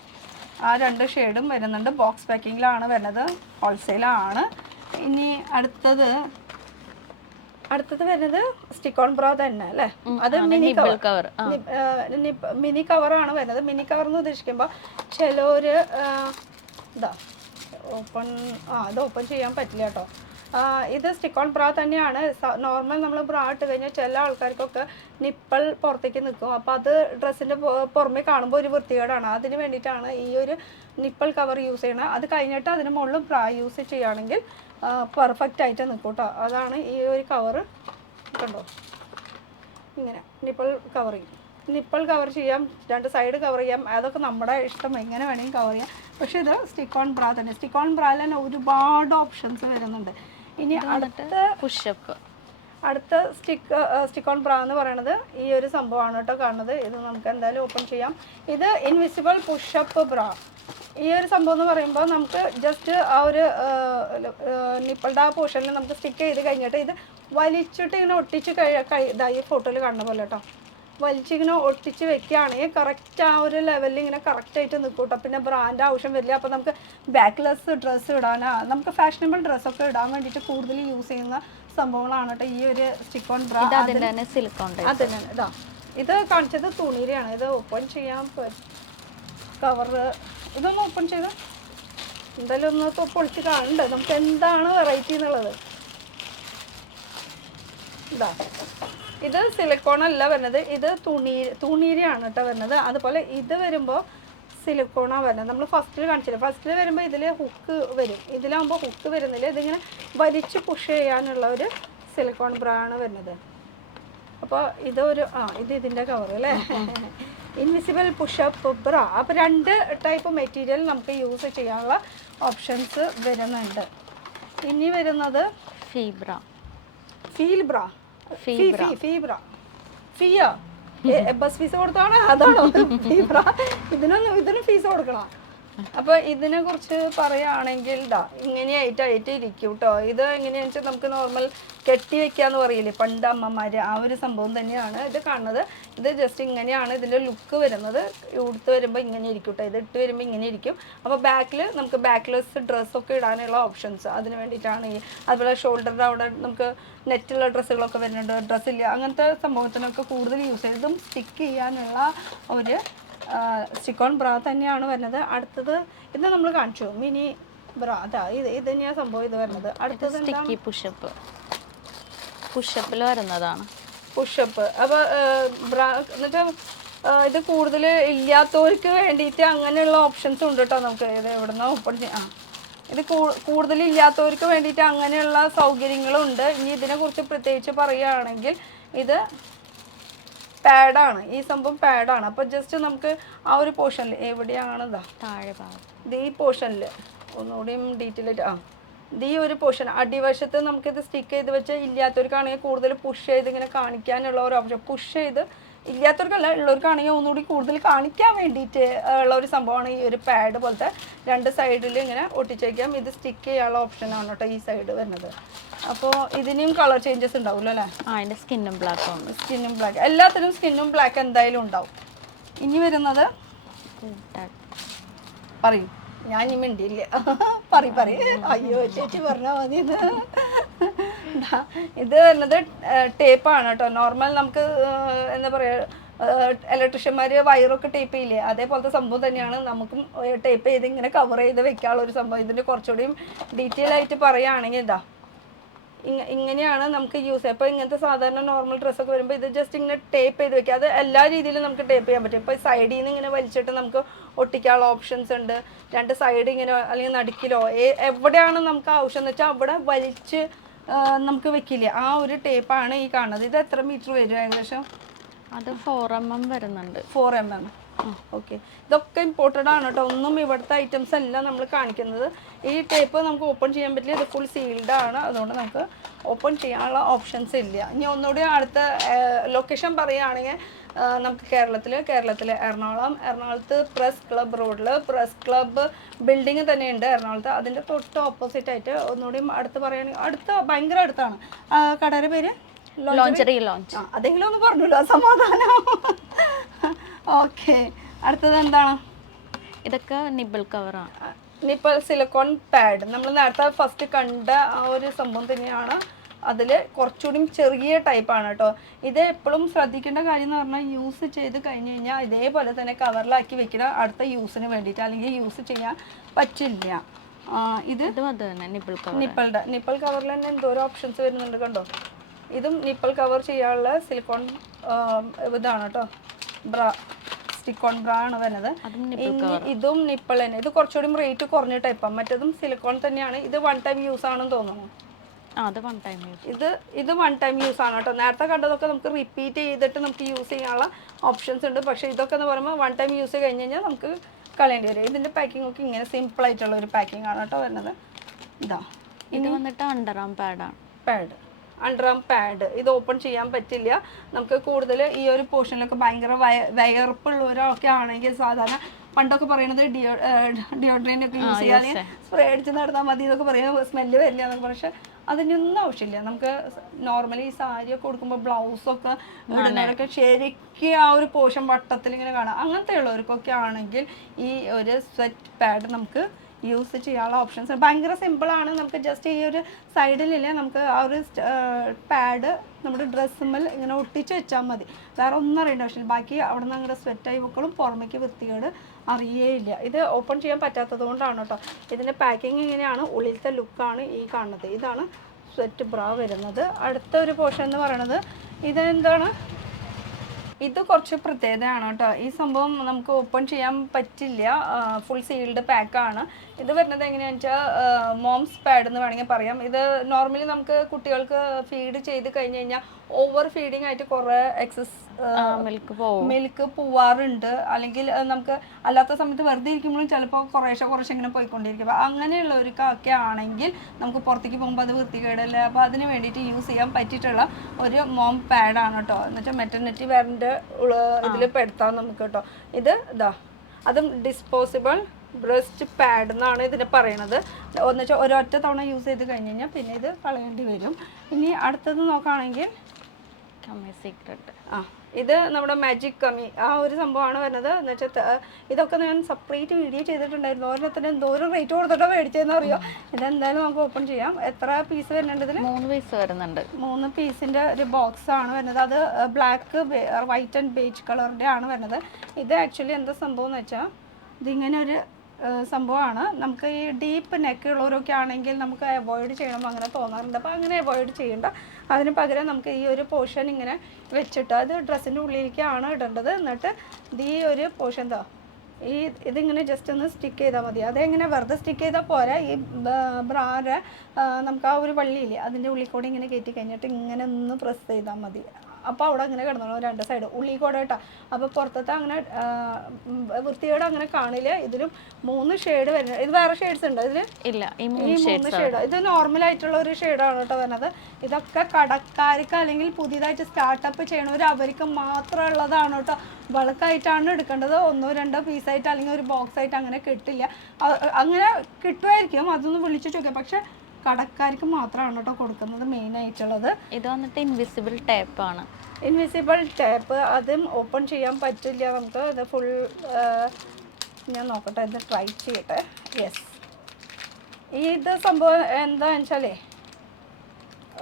ആ രണ്ട് ഷെയ്ഡും വരുന്നുണ്ട്. ബോക്സ് പാക്കിങ്ങിലാണ് വരുന്നത്, ഹോൾസെയിലാണ്. ഇനി അടുത്തത് വരുന്നത് സ്റ്റിക്ക് ഓൺ ബ്രാ തന്നെ അല്ലേ? അത് മിനി കവർ. മിനി കവറാണ് വരുന്നത്. മിനി കവർ എന്ന് ഉദ്ദേശിക്കുമ്പോൾ ചിലര് ഇതാ ഓപ്പൺ ഇത് ഓപ്പൺ ചെയ്യാൻ പറ്റില്ല കേട്ടോ. ഇത് സ്റ്റിക്ക് ഓൺ ബ്രാ തന്നെയാണ്. നോർമൽ നമ്മൾ ബ്രാ ഇട്ട് കഴിഞ്ഞാൽ ചില ആൾക്കാർക്കൊക്കെ നിപ്പിൾ പുറത്തേക്ക് നിൽക്കും. അപ്പോൾ അത് ഡ്രസ്സിൻ്റെ പുറമെ കാണുമ്പോൾ ഒരു വൃത്തികേടാണ്. അതിന് വേണ്ടിയിട്ടാണ് ഈ ഒരു നിപ്പിൾ കവർ യൂസ് ചെയ്യണത്. അത് കഴിഞ്ഞിട്ട് അതിന് മുകളിൽ ബ്രാ യൂസ് ചെയ്യുകയാണെങ്കിൽ പെർഫെക്റ്റ് ആയിട്ട് നിൽക്കും കേട്ടോ. അതാണ് ഈ ഒരു കവറ്. കണ്ടോ, ഇങ്ങനെ നിപ്പിൾ കവർ ചെയ്യാം, രണ്ട് സൈഡ് കവർ ചെയ്യാം. അതൊക്കെ നമ്മുടെ ഇഷ്ടം, എങ്ങനെ വേണമെങ്കിൽ കവർ ചെയ്യാം. പക്ഷേ ഇത് സ്റ്റിക്ക് ഓൺ ബ്രാ തന്നെ. സ്റ്റിക്ക് ഓൺ ബ്രായിൽ തന്നെ ഒരുപാട് ഓപ്ഷൻസ് വരുന്നുണ്ട്. ഇനി അടുത്ത സ്റ്റിക്ക് ഓൺ ബ്രാ എന്ന് പറയുന്നത് ഈ ഒരു സംഭവമാണ് കേട്ടോ കാണുന്നത്. ഇത് നമുക്ക് എന്തായാലും ഓപ്പൺ ചെയ്യാം. ഇത് ഇൻവിസിബിൾ പുഷപ്പ് ബ്രാ. ഈ ഒരു സംഭവം എന്ന് പറയുമ്പോൾ നമുക്ക് ജസ്റ്റ് ആ ഒരു നിപ്പിളുടെ ആ പോർഷനിൽ നമുക്ക് സ്റ്റിക്ക് ചെയ്ത് കഴിഞ്ഞിട്ട് ഇത് വലിച്ചിട്ട് ഇങ്ങനെ ഒട്ടിച്ച് ഈ ഫോട്ടോയിൽ കാണുന്ന പോലെ കേട്ടോ, വലിച്ചിങ്ങനെ ഒട്ടിച്ച് വെക്കുകയാണെങ്കിൽ കറക്റ്റ് ആ ഒരു ലെവലിൽ ഇങ്ങനെ കറക്റ്റായിട്ട് നിൽക്കും കേട്ടോ. പിന്നെ ബ്രാൻഡ് ആവശ്യം വരില്ല. അപ്പോൾ നമുക്ക് ബാക്ക്ലെസ് ഡ്രസ്സ് ഇടാനാ, നമുക്ക് ഫാഷനബിൾ ഡ്രസ്സൊക്കെ ഇടാൻ വേണ്ടിയിട്ട് കൂടുതൽ യൂസ് ചെയ്യുന്ന സംഭവങ്ങളാണ് കേട്ടോ ഈ ഒരു സ്റ്റിക്ക് ഓൺ ബ്രാ. അതിന് ഇതാ ഇത് കാണിച്ചത് തുണിയിലാണ്. ഇത് ഓപ്പൺ ചെയ്യാൻ കവറ് ഇതൊന്ന് ഓപ്പൺ ചെയ്ത് എന്തായാലും ഒന്ന് പൊളിച്ച് കാണണ്ടേ നമുക്ക് എന്താണ് വെറൈറ്റി എന്നുള്ളത്. ഇതാ ഇത് സിലിക്കോൺ അല്ല വരുന്നത്, ഇത് തുണീരിയാണ് കേട്ടോ വരുന്നത്. അതുപോലെ ഇത് വരുമ്പോൾ സിലിക്കോണാണ് വരുന്നത്. നമ്മൾ ഫസ്റ്റിൽ കാണിച്ചില്ല. ഫസ്റ്റിൽ വരുമ്പോൾ ഇതിൽ ഹുക്ക് വരും, ഇതിലാകുമ്പോൾ ഹുക്ക് വരുന്നില്ല. ഇതിങ്ങനെ വലിച്ച് പുഷ് ചെയ്യാനുള്ള ഒരു സിലിക്കോൺ ബ്രാ ആണ് വരുന്നത്. അപ്പോൾ ഇതൊരു ഇത് ഇതിൻ്റെ കവർ അല്ലേ, ഇൻവിസിബിൾ പുഷപ്പ് ബ്രാ. അപ്പോൾ രണ്ട് ടൈപ്പ് മെറ്റീരിയൽ നമുക്ക് യൂസ് ചെയ്യാനുള്ള ഓപ്ഷൻസ് വരുന്നുണ്ട്. ഇനി വരുന്നത് ബസ് ഫീസ് കൊടുത്താണ്, അതാണോ ഫീബ്ര? ഇതിനും ഫീസ് കൊടുക്കണം. അപ്പോൾ ഇതിനെ കുറിച്ച് പറയുകയാണെങ്കിൽ ഇങ്ങനെയായിട്ട് ഇരിക്കും കേട്ടോ. ഇത് എങ്ങനെയാണെന്ന് വെച്ചാൽ നമുക്ക് നോർമൽ കെട്ടി വെക്കാന്ന് പറയില്ലേ പണ്ട് അമ്മമാര്, ആ ഒരു സംഭവം തന്നെയാണ് ഇത് കാണുന്നത്. ഇത് ജസ്റ്റ് ഇങ്ങനെയാണ് ഇതിൻ്റെ ലുക്ക് വരുന്നത്. ഉടുത്ത് വരുമ്പോൾ ഇങ്ങനെ ഇരിക്കും കേട്ടോ, ഇത് ഇട്ട് വരുമ്പോൾ ഇങ്ങനെ ഇരിക്കും. അപ്പോൾ ബാക്കിൽ നമുക്ക് ബാക്ക്ലെസ് ഡ്രസ്സൊക്കെ ഇടാനുള്ള ഓപ്ഷൻസ് അതിന് വേണ്ടിയിട്ടാണ് ഈ. അതുപോലെ ഷോൾഡറിൻ്റെ അവിടെ നമുക്ക് നെറ്റുള്ള ഡ്രസ്സുകളൊക്കെ വരുന്നുണ്ട്, ഡ്രസ്സില്ല, അങ്ങനത്തെ സംഭവത്തിനൊക്കെ കൂടുതൽ യൂസ് ചെയ്യും. ഇതും സ്റ്റിക്ക് ചെയ്യാനുള്ള ഒരു സ്റ്റിക്ക് ഓൺ ബ്രാ തന്നെയാണ് വരുന്നത്. അടുത്തത് ഇത് നമ്മൾ കാണിച്ചു മിനി ബ്രാ. അതാ ഇത് തന്നെയാണ് സംഭവം ഇത് വരുന്നത്. അടുത്തത് പുഷപ്പിൽ വരുന്നതാണ് പുഷപ്പ്. അപ്പോൾ ബ്രാ എന്നുവെച്ചാൽ ഇത് കൂടുതൽ ഇല്ലാത്തവർക്ക് വേണ്ടിയിട്ട് അങ്ങനെയുള്ള ഓപ്ഷൻസ് ഉണ്ട് കേട്ടോ. നമുക്ക് ഇത് എവിടുന്ന ഓപ്പൺ ചെയ്യാം. ഇത് കൂടുതൽ ഇല്ലാത്തവർക്ക് വേണ്ടിയിട്ട് അങ്ങനെയുള്ള സൗകര്യങ്ങളുണ്ട്. ഇനി ഇതിനെക്കുറിച്ച് പ്രത്യേകിച്ച് പറയുകയാണെങ്കിൽ ഇത് പാഡാണ്. ഈ സംഭവം പാഡാണ്. അപ്പോൾ ജസ്റ്റ് നമുക്ക് ആ ഒരു പോർഷനിൽ എവിടെയാണ് താഴെ ഭാഗം ഇത് ഈ പോർഷനിൽ ഒന്നുകൂടിയും ഡീറ്റെയിൽ ആയിട്ട് ഇത് ഈ ഒരു പോർഷൻ അടിവശത്ത് നമുക്കിത് സ്റ്റിക്ക് ചെയ്ത് വെച്ച് ഇല്ലാത്തവർക്കാണെങ്കിൽ കൂടുതൽ പുഷ് ചെയ്ത് ഇങ്ങനെ കാണിക്കാനുള്ള ഒരു ഓപ്ഷൻ. പുഷ് ചെയ്ത് ഇല്ലാത്തവർക്കല്ല, ഉള്ളവർക്കാണെങ്കിൽ ഒന്നുകൂടി കൂടുതൽ കാണിക്കാൻ വേണ്ടിയിട്ട് ഉള്ള ഒരു സംഭവമാണ് ഈ ഒരു പാഡ് പോലത്തെ. രണ്ട് സൈഡിൽ ഇങ്ങനെ ഒട്ടിച്ചേക്കാം. ഇത് സ്റ്റിക്ക് ചെയ്യാനുള്ള ഓപ്ഷനാണ് കേട്ടോ ഈ സൈഡ് വരുന്നത്. അപ്പോൾ ഇതിനും കളർ ചേഞ്ചസ് ഉണ്ടാവുമല്ലോ അല്ലേ? അതിൻ്റെ സ്കിന്നും ബ്ലാക്ക് എല്ലാത്തിനും സ്കിന്നും ബ്ലാക്ക് എന്തായാലും ഉണ്ടാവും. ഇനി വരുന്നത് പറയും, ഞാൻ ഇനി മിണ്ടിയില്ല. അയ്യോ ചേച്ചി പറഞ്ഞാൽ മതി. ഇത് വരുന്നത് ടേപ്പാണ് കേട്ടോ. നോർമൽ നമുക്ക് എന്താ പറയുക, ഇലക്ട്രീഷ്യന്മാർ വയറൊക്കെ ടേപ്പ് ചെയ്യില്ലേ, അതേപോലത്തെ സംഭവം തന്നെയാണ് നമുക്കും ടേപ്പ് ചെയ്ത് ഇങ്ങനെ കവർ ചെയ്ത് വെക്കാനുള്ള ഒരു സംഭവം. ഇതിൻ്റെ കുറച്ചുകൂടിയും ഡീറ്റെയിൽ ആയിട്ട് പറയുകയാണെങ്കിൽ ഇങ്ങനെയാണ് നമുക്ക് യൂസ് ചെയ്യാം. ഇപ്പോൾ ഇങ്ങനത്തെ സാധാരണ നോർമൽ ഡ്രസ്സൊക്കെ വരുമ്പോൾ ഇത് ജസ്റ്റ് ഇങ്ങനെ ടേപ്പ് ചെയ്ത് വെക്കുക. അത് എല്ലാ രീതിയിലും നമുക്ക് ടേപ്പ് ചെയ്യാൻ പറ്റും. ഇപ്പോൾ സൈഡിൽ നിന്ന് ഇങ്ങനെ വലിച്ചിട്ട് നമുക്ക് ഒട്ടിക്കാനുള്ള ഓപ്ഷൻസ് ഉണ്ട്. രണ്ട് സൈഡ് ഇങ്ങനെ അല്ലെങ്കിൽ നടുക്കിലോ എവിടെയാണ് നമുക്ക് ആവശ്യം എന്ന് വെച്ചാൽ അവിടെ വലിച്ച് നമുക്ക് വെക്കില്ല. ആ ഒരു ടേപ്പാണ് ഈ കാണുന്നത്. ഇത് എത്ര മീറ്റർ വരും ഏകദേശം? അത് 4mm വരുന്നുണ്ട്. 4mm. ഓക്കെ, ഇതൊക്കെ ഇമ്പോർട്ടൻ്റ് ആണ് കേട്ടോ. ഒന്നും ഇവിടുത്തെ ഐറ്റംസ് അല്ല നമ്മൾ കാണിക്കുന്നത്. ഈ ടേപ്പ് നമുക്ക് ഓപ്പൺ ചെയ്യാൻ പറ്റില്ല, ഇത് ഫുൾ സീൽഡ് ആണ്. അതുകൊണ്ട് നമുക്ക് ഓപ്പൺ ചെയ്യാനുള്ള ഓപ്ഷൻസ് ഇല്ല. ഇനി ഒന്നുകൂടി അടുത്ത ലൊക്കേഷൻ പറയുകയാണെങ്കിൽ നമുക്ക് കേരളത്തിൽ എറണാകുളത്ത് പ്രസ് ക്ലബ് റോഡിൽ പ്രസ് ക്ലബ്ബ് ബിൽഡിംഗ് തന്നെയുണ്ട് എറണാകുളത്ത്. അതിൻ്റെ തൊട്ട് ഓപ്പോസിറ്റ് ആയിട്ട് ഒന്നുകൂടി അടുത്ത് പറയുകയാണെങ്കിൽ ഭയങ്കര അടുത്താണ്. കടയുടെ പേര് ലോഞ്ചറി ലോഞ്ച്. അതെങ്കിലും ഒന്ന് പറഞ്ഞല്ലോ, സമാധാനം. ഓക്കെ, അടുത്തത് എന്താണ്? ഇതൊക്കെ നിബിൾ കവറാണ്. Nipple silicone pad. നമ്മൾ നേരത്തെ ഫസ്റ്റ് കണ്ട ആ ഒരു സംഭവം തന്നെയാണ്. അതിൽ കുറച്ചുകൂടി ചെറിയ ടൈപ്പാണ് കേട്ടോ. ഇത് എപ്പോഴും ശ്രദ്ധിക്കേണ്ട കാര്യം എന്ന് പറഞ്ഞാൽ യൂസ് ചെയ്ത് കഴിഞ്ഞ് കഴിഞ്ഞാൽ ഇതേപോലെ തന്നെ കവറിലാക്കി വെക്കണം അടുത്ത യൂസിന് വേണ്ടിയിട്ട്, അല്ലെങ്കിൽ യൂസ് ചെയ്യാൻ പറ്റില്ല. ഇതും അത് തന്നെ നിപ്പിൾ കവറിൽ തന്നെ എന്തോരം ഓപ്ഷൻസ് വരുന്നുണ്ട് കണ്ടോ. ഇതും നിപ്പിൾ കവർ ചെയ്യാനുള്ള സിലിക്കോൺ ഇതാണ് കേട്ടോ. ബ്രാ, സ്റ്റിക്കോൺ ബ്രാ ആണ് വരുന്നത്. ഇതും നിപ്പിൾ തന്നെ. ഇത് കുറച്ചുകൂടി റേറ്റ് കുറഞ്ഞ ടൈപ്പാണ്. മറ്റേതും സിലിക്കോൺ തന്നെയാണ്. ഇത് 1 ടൈം യൂസ് ആണെന്ന് തോന്നുന്നു. ഇത് 1 ടൈം യൂസ് ആണ് കേട്ടോ. നേരത്തെ കണ്ടതൊക്കെ നമുക്ക് റിപ്പീറ്റ് ചെയ്തിട്ട് നമുക്ക് യൂസ് ചെയ്യാനുള്ള ഓപ്ഷൻസ് ഉണ്ട്. പക്ഷേ ഇതൊക്കെ എന്ന് പറയുമ്പോൾ 1 ടൈം യൂസ് കഴിഞ്ഞ് കഴിഞ്ഞാൽ നമുക്ക് കളയേണ്ടി വരും. ഇതിൻ്റെ പാക്കിംഗ് ഒക്കെ ഇങ്ങനെ സിമ്പിൾ ആയിട്ടുള്ള ഒരു പാക്കിംഗ് ആണ് കേട്ടോ വരുന്നത്. ഇത് വന്നിട്ട് അണ്ടർആം പാഡ്. ഇത് ഓപ്പൺ ചെയ്യാൻ പറ്റില്ല. നമുക്ക് കൂടുതൽ ഈ ഒരു പോർഷനിലൊക്കെ ഭയങ്കര വയർപ്പുള്ളവരൊക്കെ ആണെങ്കിൽ സാധാരണ പണ്ടൊക്കെ പറയുന്നത് ഡിയോഡ്രൻ്റ് ഒക്കെ യൂസ് ചെയ്യാൻ സ്പ്രേ അടിച്ച് നടന്നാൽ മതി എന്നൊക്കെ പറയുക, സ്മെല്ല് വരില്ല എന്നൊക്കെ. പക്ഷെ അതിനൊന്നും ആവശ്യമില്ല. നമുക്ക് നോർമലി ഈ സാരിയൊക്കെ കൊടുക്കുമ്പോൾ ബ്ലൗസൊക്കെ ഇടുന്നവരൊക്കെ ശരിക്കും ആ ഒരു പോർഷൻ വട്ടത്തിൽ ഇങ്ങനെ കാണാം. അങ്ങനത്തെ ഉള്ളവർക്കൊക്കെ ആണെങ്കിൽ ഈ ഒരു സ്വെറ്റ് പാഡ് നമുക്ക് യൂസ് ചെയ്യാനുള്ള ഓപ്ഷൻസ് ഭയങ്കര സിമ്പിളാണ്. നമുക്ക് ജസ്റ്റ് ഈ ഒരു സൈഡിലില്ലേ നമുക്ക് ആ ഒരു പാഡ് നമ്മുടെ ഡ്രസ്സുമ്മൽ ഇങ്ങനെ ഒട്ടിച്ച് വെച്ചാൽ മതി. വേറെ ഒന്നും അറിയേണ്ട ആവശ്യമില്ല. ബാക്കി അവിടെ നിന്ന് അങ്ങോട്ട് സ്വെറ്റായി വെക്കളും, പുറമേക്ക് വൃത്തികേട് അറിയേയില്ല. ഇത് ഓപ്പൺ ചെയ്യാൻ പറ്റാത്തത് കൊണ്ടാണ് കേട്ടോ. ഇതിൻ്റെ പാക്കിങ് ഇങ്ങനെയാണ്. ഉള്ളിലത്തെ ലുക്കാണ് ഈ കാണുന്നത്. ഇതാണ് സ്വെറ്റ് ബ്രാ വരുന്നത്. അടുത്ത ഒരു പോർഷൻ എന്ന് പറയുന്നത് ഇതെന്താണ്? ഇത് കുറച്ച് പ്രത്യേകതയാണ് കേട്ടോ. ഈ സംഭവം നമുക്ക് ഓപ്പൺ ചെയ്യാൻ പറ്റില്ല, ഫുൾ സീൽഡ് പാക്കാണ്. ഇത് വരുന്നത് എങ്ങനെയാണെന്ന് വെച്ചാൽ മോംസ് പാഡ് എന്ന് വേണമെങ്കിൽ പറയാം. ഇത് നോർമലി നമുക്ക് കുട്ടികൾക്ക് ഫീഡ് ചെയ്ത് കഴിഞ്ഞ് കഴിഞ്ഞാൽ ഓവർ ഫീഡിങ് ആയിട്ട് കുറേ എക്സസ് മിൽക്ക് പോവാറുണ്ട്. അല്ലെങ്കിൽ നമുക്ക് അല്ലാത്ത സമയത്ത് വെറുതെ ഇരിക്കുമ്പോഴും ചിലപ്പോൾ കുറേശ്ശെ ഇങ്ങനെ പോയിക്കൊണ്ടിരിക്കും. അപ്പോൾ അങ്ങനെയുള്ളവർക്കൊക്കെ ആണെങ്കിൽ നമുക്ക് പുറത്തേക്ക് പോകുമ്പോൾ അത് വൃത്തികേടല്ല. അപ്പോൾ അതിന് വേണ്ടിയിട്ട് യൂസ് ചെയ്യാൻ പറ്റിയിട്ടുള്ള ഒരു മോം പാഡാണ് കേട്ടോ. എന്നുവെച്ചാൽ മെറ്റർനിറ്റി വെയറിൻ്റെ ഇതിൽ പെടുത്താം നമുക്ക് കേട്ടോ. അതും ഡിസ്പോസിബിൾ ബ്രസ്റ്റ് പാഡ് എന്നാണ് ഇതിന് പറയണത്. എന്നുവെച്ചാൽ ഒരൊറ്റ തവണ യൂസ് ചെയ്ത് കഴിഞ്ഞ് കഴിഞ്ഞാൽ പിന്നെ ഇത് കളയേണ്ടി വരും. ഇനി അടുത്തത് നോക്കുകയാണെങ്കിൽ സീക്രട്ട്. ഇത് നമ്മുടെ മാജിക് കമ്മി ആ ഒരു സംഭവമാണ് വരുന്നത്. എന്ന് വെച്ചാൽ ഇതൊക്കെ ഞാൻ സെപ്പറേറ്റ് വീഡിയോ ചെയ്തിട്ടുണ്ടായിരുന്നു. ഓരോരുത്തരും എന്തോരം റേറ്റ് കൊടുത്തിട്ടോ മേടിച്ചതെന്ന് അറിയോ. ഇതെന്തായാലും നമുക്ക് ഓപ്പൺ ചെയ്യാം. എത്ര പീസ് വരുന്നുണ്ട് ഇതിൽ? 3 പീസ് വരുന്നുണ്ട്. 3 പീസിൻ്റെ ഒരു ബോക്സ് ആണ് വരുന്നത്. അത് ബ്ലാക്ക്, വൈറ്റ് ആൻഡ് ബേജ് കളറിൻ്റെ ആണ് വരുന്നത്. ഇത് ആക്ച്വലി എന്താ സംഭവം എന്ന് വെച്ചാൽ ഇതിങ്ങനെ ഒരു സംഭവമാണ്. നമുക്ക് ഈ ഡീപ്പ് നെക്ക് ഉള്ളവരൊക്കെ ആണെങ്കിൽ നമുക്ക് അവോയ്ഡ് ചെയ്യണം അങ്ങനെ തോന്നാറുണ്ട്. അപ്പോൾ അങ്ങനെ അവോയ്ഡ് ചെയ്യേണ്ട. അതിന് പകരം നമുക്ക് ഈ ഒരു പോർഷൻ ഇങ്ങനെ വെച്ചിട്ട് അത് ഡ്രസ്സിൻ്റെ ഉള്ളിലേക്കാണ് ഇടേണ്ടത്. എന്നിട്ട് ഈ ഒരു പോർഷൻ ഇതിങ്ങനെ ജസ്റ്റ് ഒന്ന് സ്റ്റിക്ക് ചെയ്താൽ മതി. അതെങ്ങനെ വെറുതെ സ്റ്റിക്ക് ചെയ്താൽ പോരാ. ഈ ബ്രാരെ നമുക്ക് ആ ഒരു വള്ളിയില്ലേ അതിൻ്റെ ഉള്ളിൽ കൂടെ ഇങ്ങനെ കയറ്റി കഴിഞ്ഞിട്ട് ഇങ്ങനെ ഒന്ന് പ്രസ് ചെയ്താൽ മതി. അപ്പോൾ അവിടെ അങ്ങനെ കിടന്നോളൂ 2 സൈഡ് ഉള്ളിൽ കൂടെ കേട്ടോ. അപ്പോൾ പുറത്തത്തെ അങ്ങനെ വൃത്തിയോടെ അങ്ങനെ കാണില്ല. ഇതിലും 3 ഷെയ്ഡ് വരുന്നത്. ഇത് വേറെ ഷെയ്ഡ്സ് ഉണ്ട് ഇതിൽ? ഇല്ല, ഈ 3 ഷെയ്ഡ്. ഇത് നോർമലായിട്ടുള്ള ഒരു ഷെയ്ഡാണ് കേട്ടോ വരുന്നത്. ഇതൊക്കെ കടക്കാർക്ക് അല്ലെങ്കിൽ പുതിയതായിട്ട് സ്റ്റാർട്ടപ്പ് ചെയ്യണവർ അവർക്ക് മാത്രമുള്ളതാണ് കേട്ടോ. ബൾക്കായിട്ടാണ് എടുക്കേണ്ടത്. 1-2 പീസായിട്ട് അല്ലെങ്കിൽ ഒരു ബോക്സ് ആയിട്ട് അങ്ങനെ കിട്ടില്ല. അങ്ങനെ കിട്ടുമായിരിക്കും, അതൊന്ന് വിളിച്ചു ചോദിക്കാം. പക്ഷെ കടക്കാർക്ക് മാത്രമാണ് കേട്ടോ കൊടുക്കുന്നത് മെയിൻ ആയിട്ടുള്ളത്. ഇത് വന്നിട്ട് ഇൻവിസിബിൾ ടേപ്പാണ്. ഇൻവിസിബിൾ ടേപ്പ് അതും ഓപ്പൺ ചെയ്യാൻ പറ്റില്ല നമുക്ക്. ഇത് ഫുൾ ഞാൻ നോക്കട്ടെ, ഇത് ട്രൈ ചെയ്യട്ടെ. യെസ്, ഇത് സംഭവം എന്താണെന്ന് വെച്ചാലേ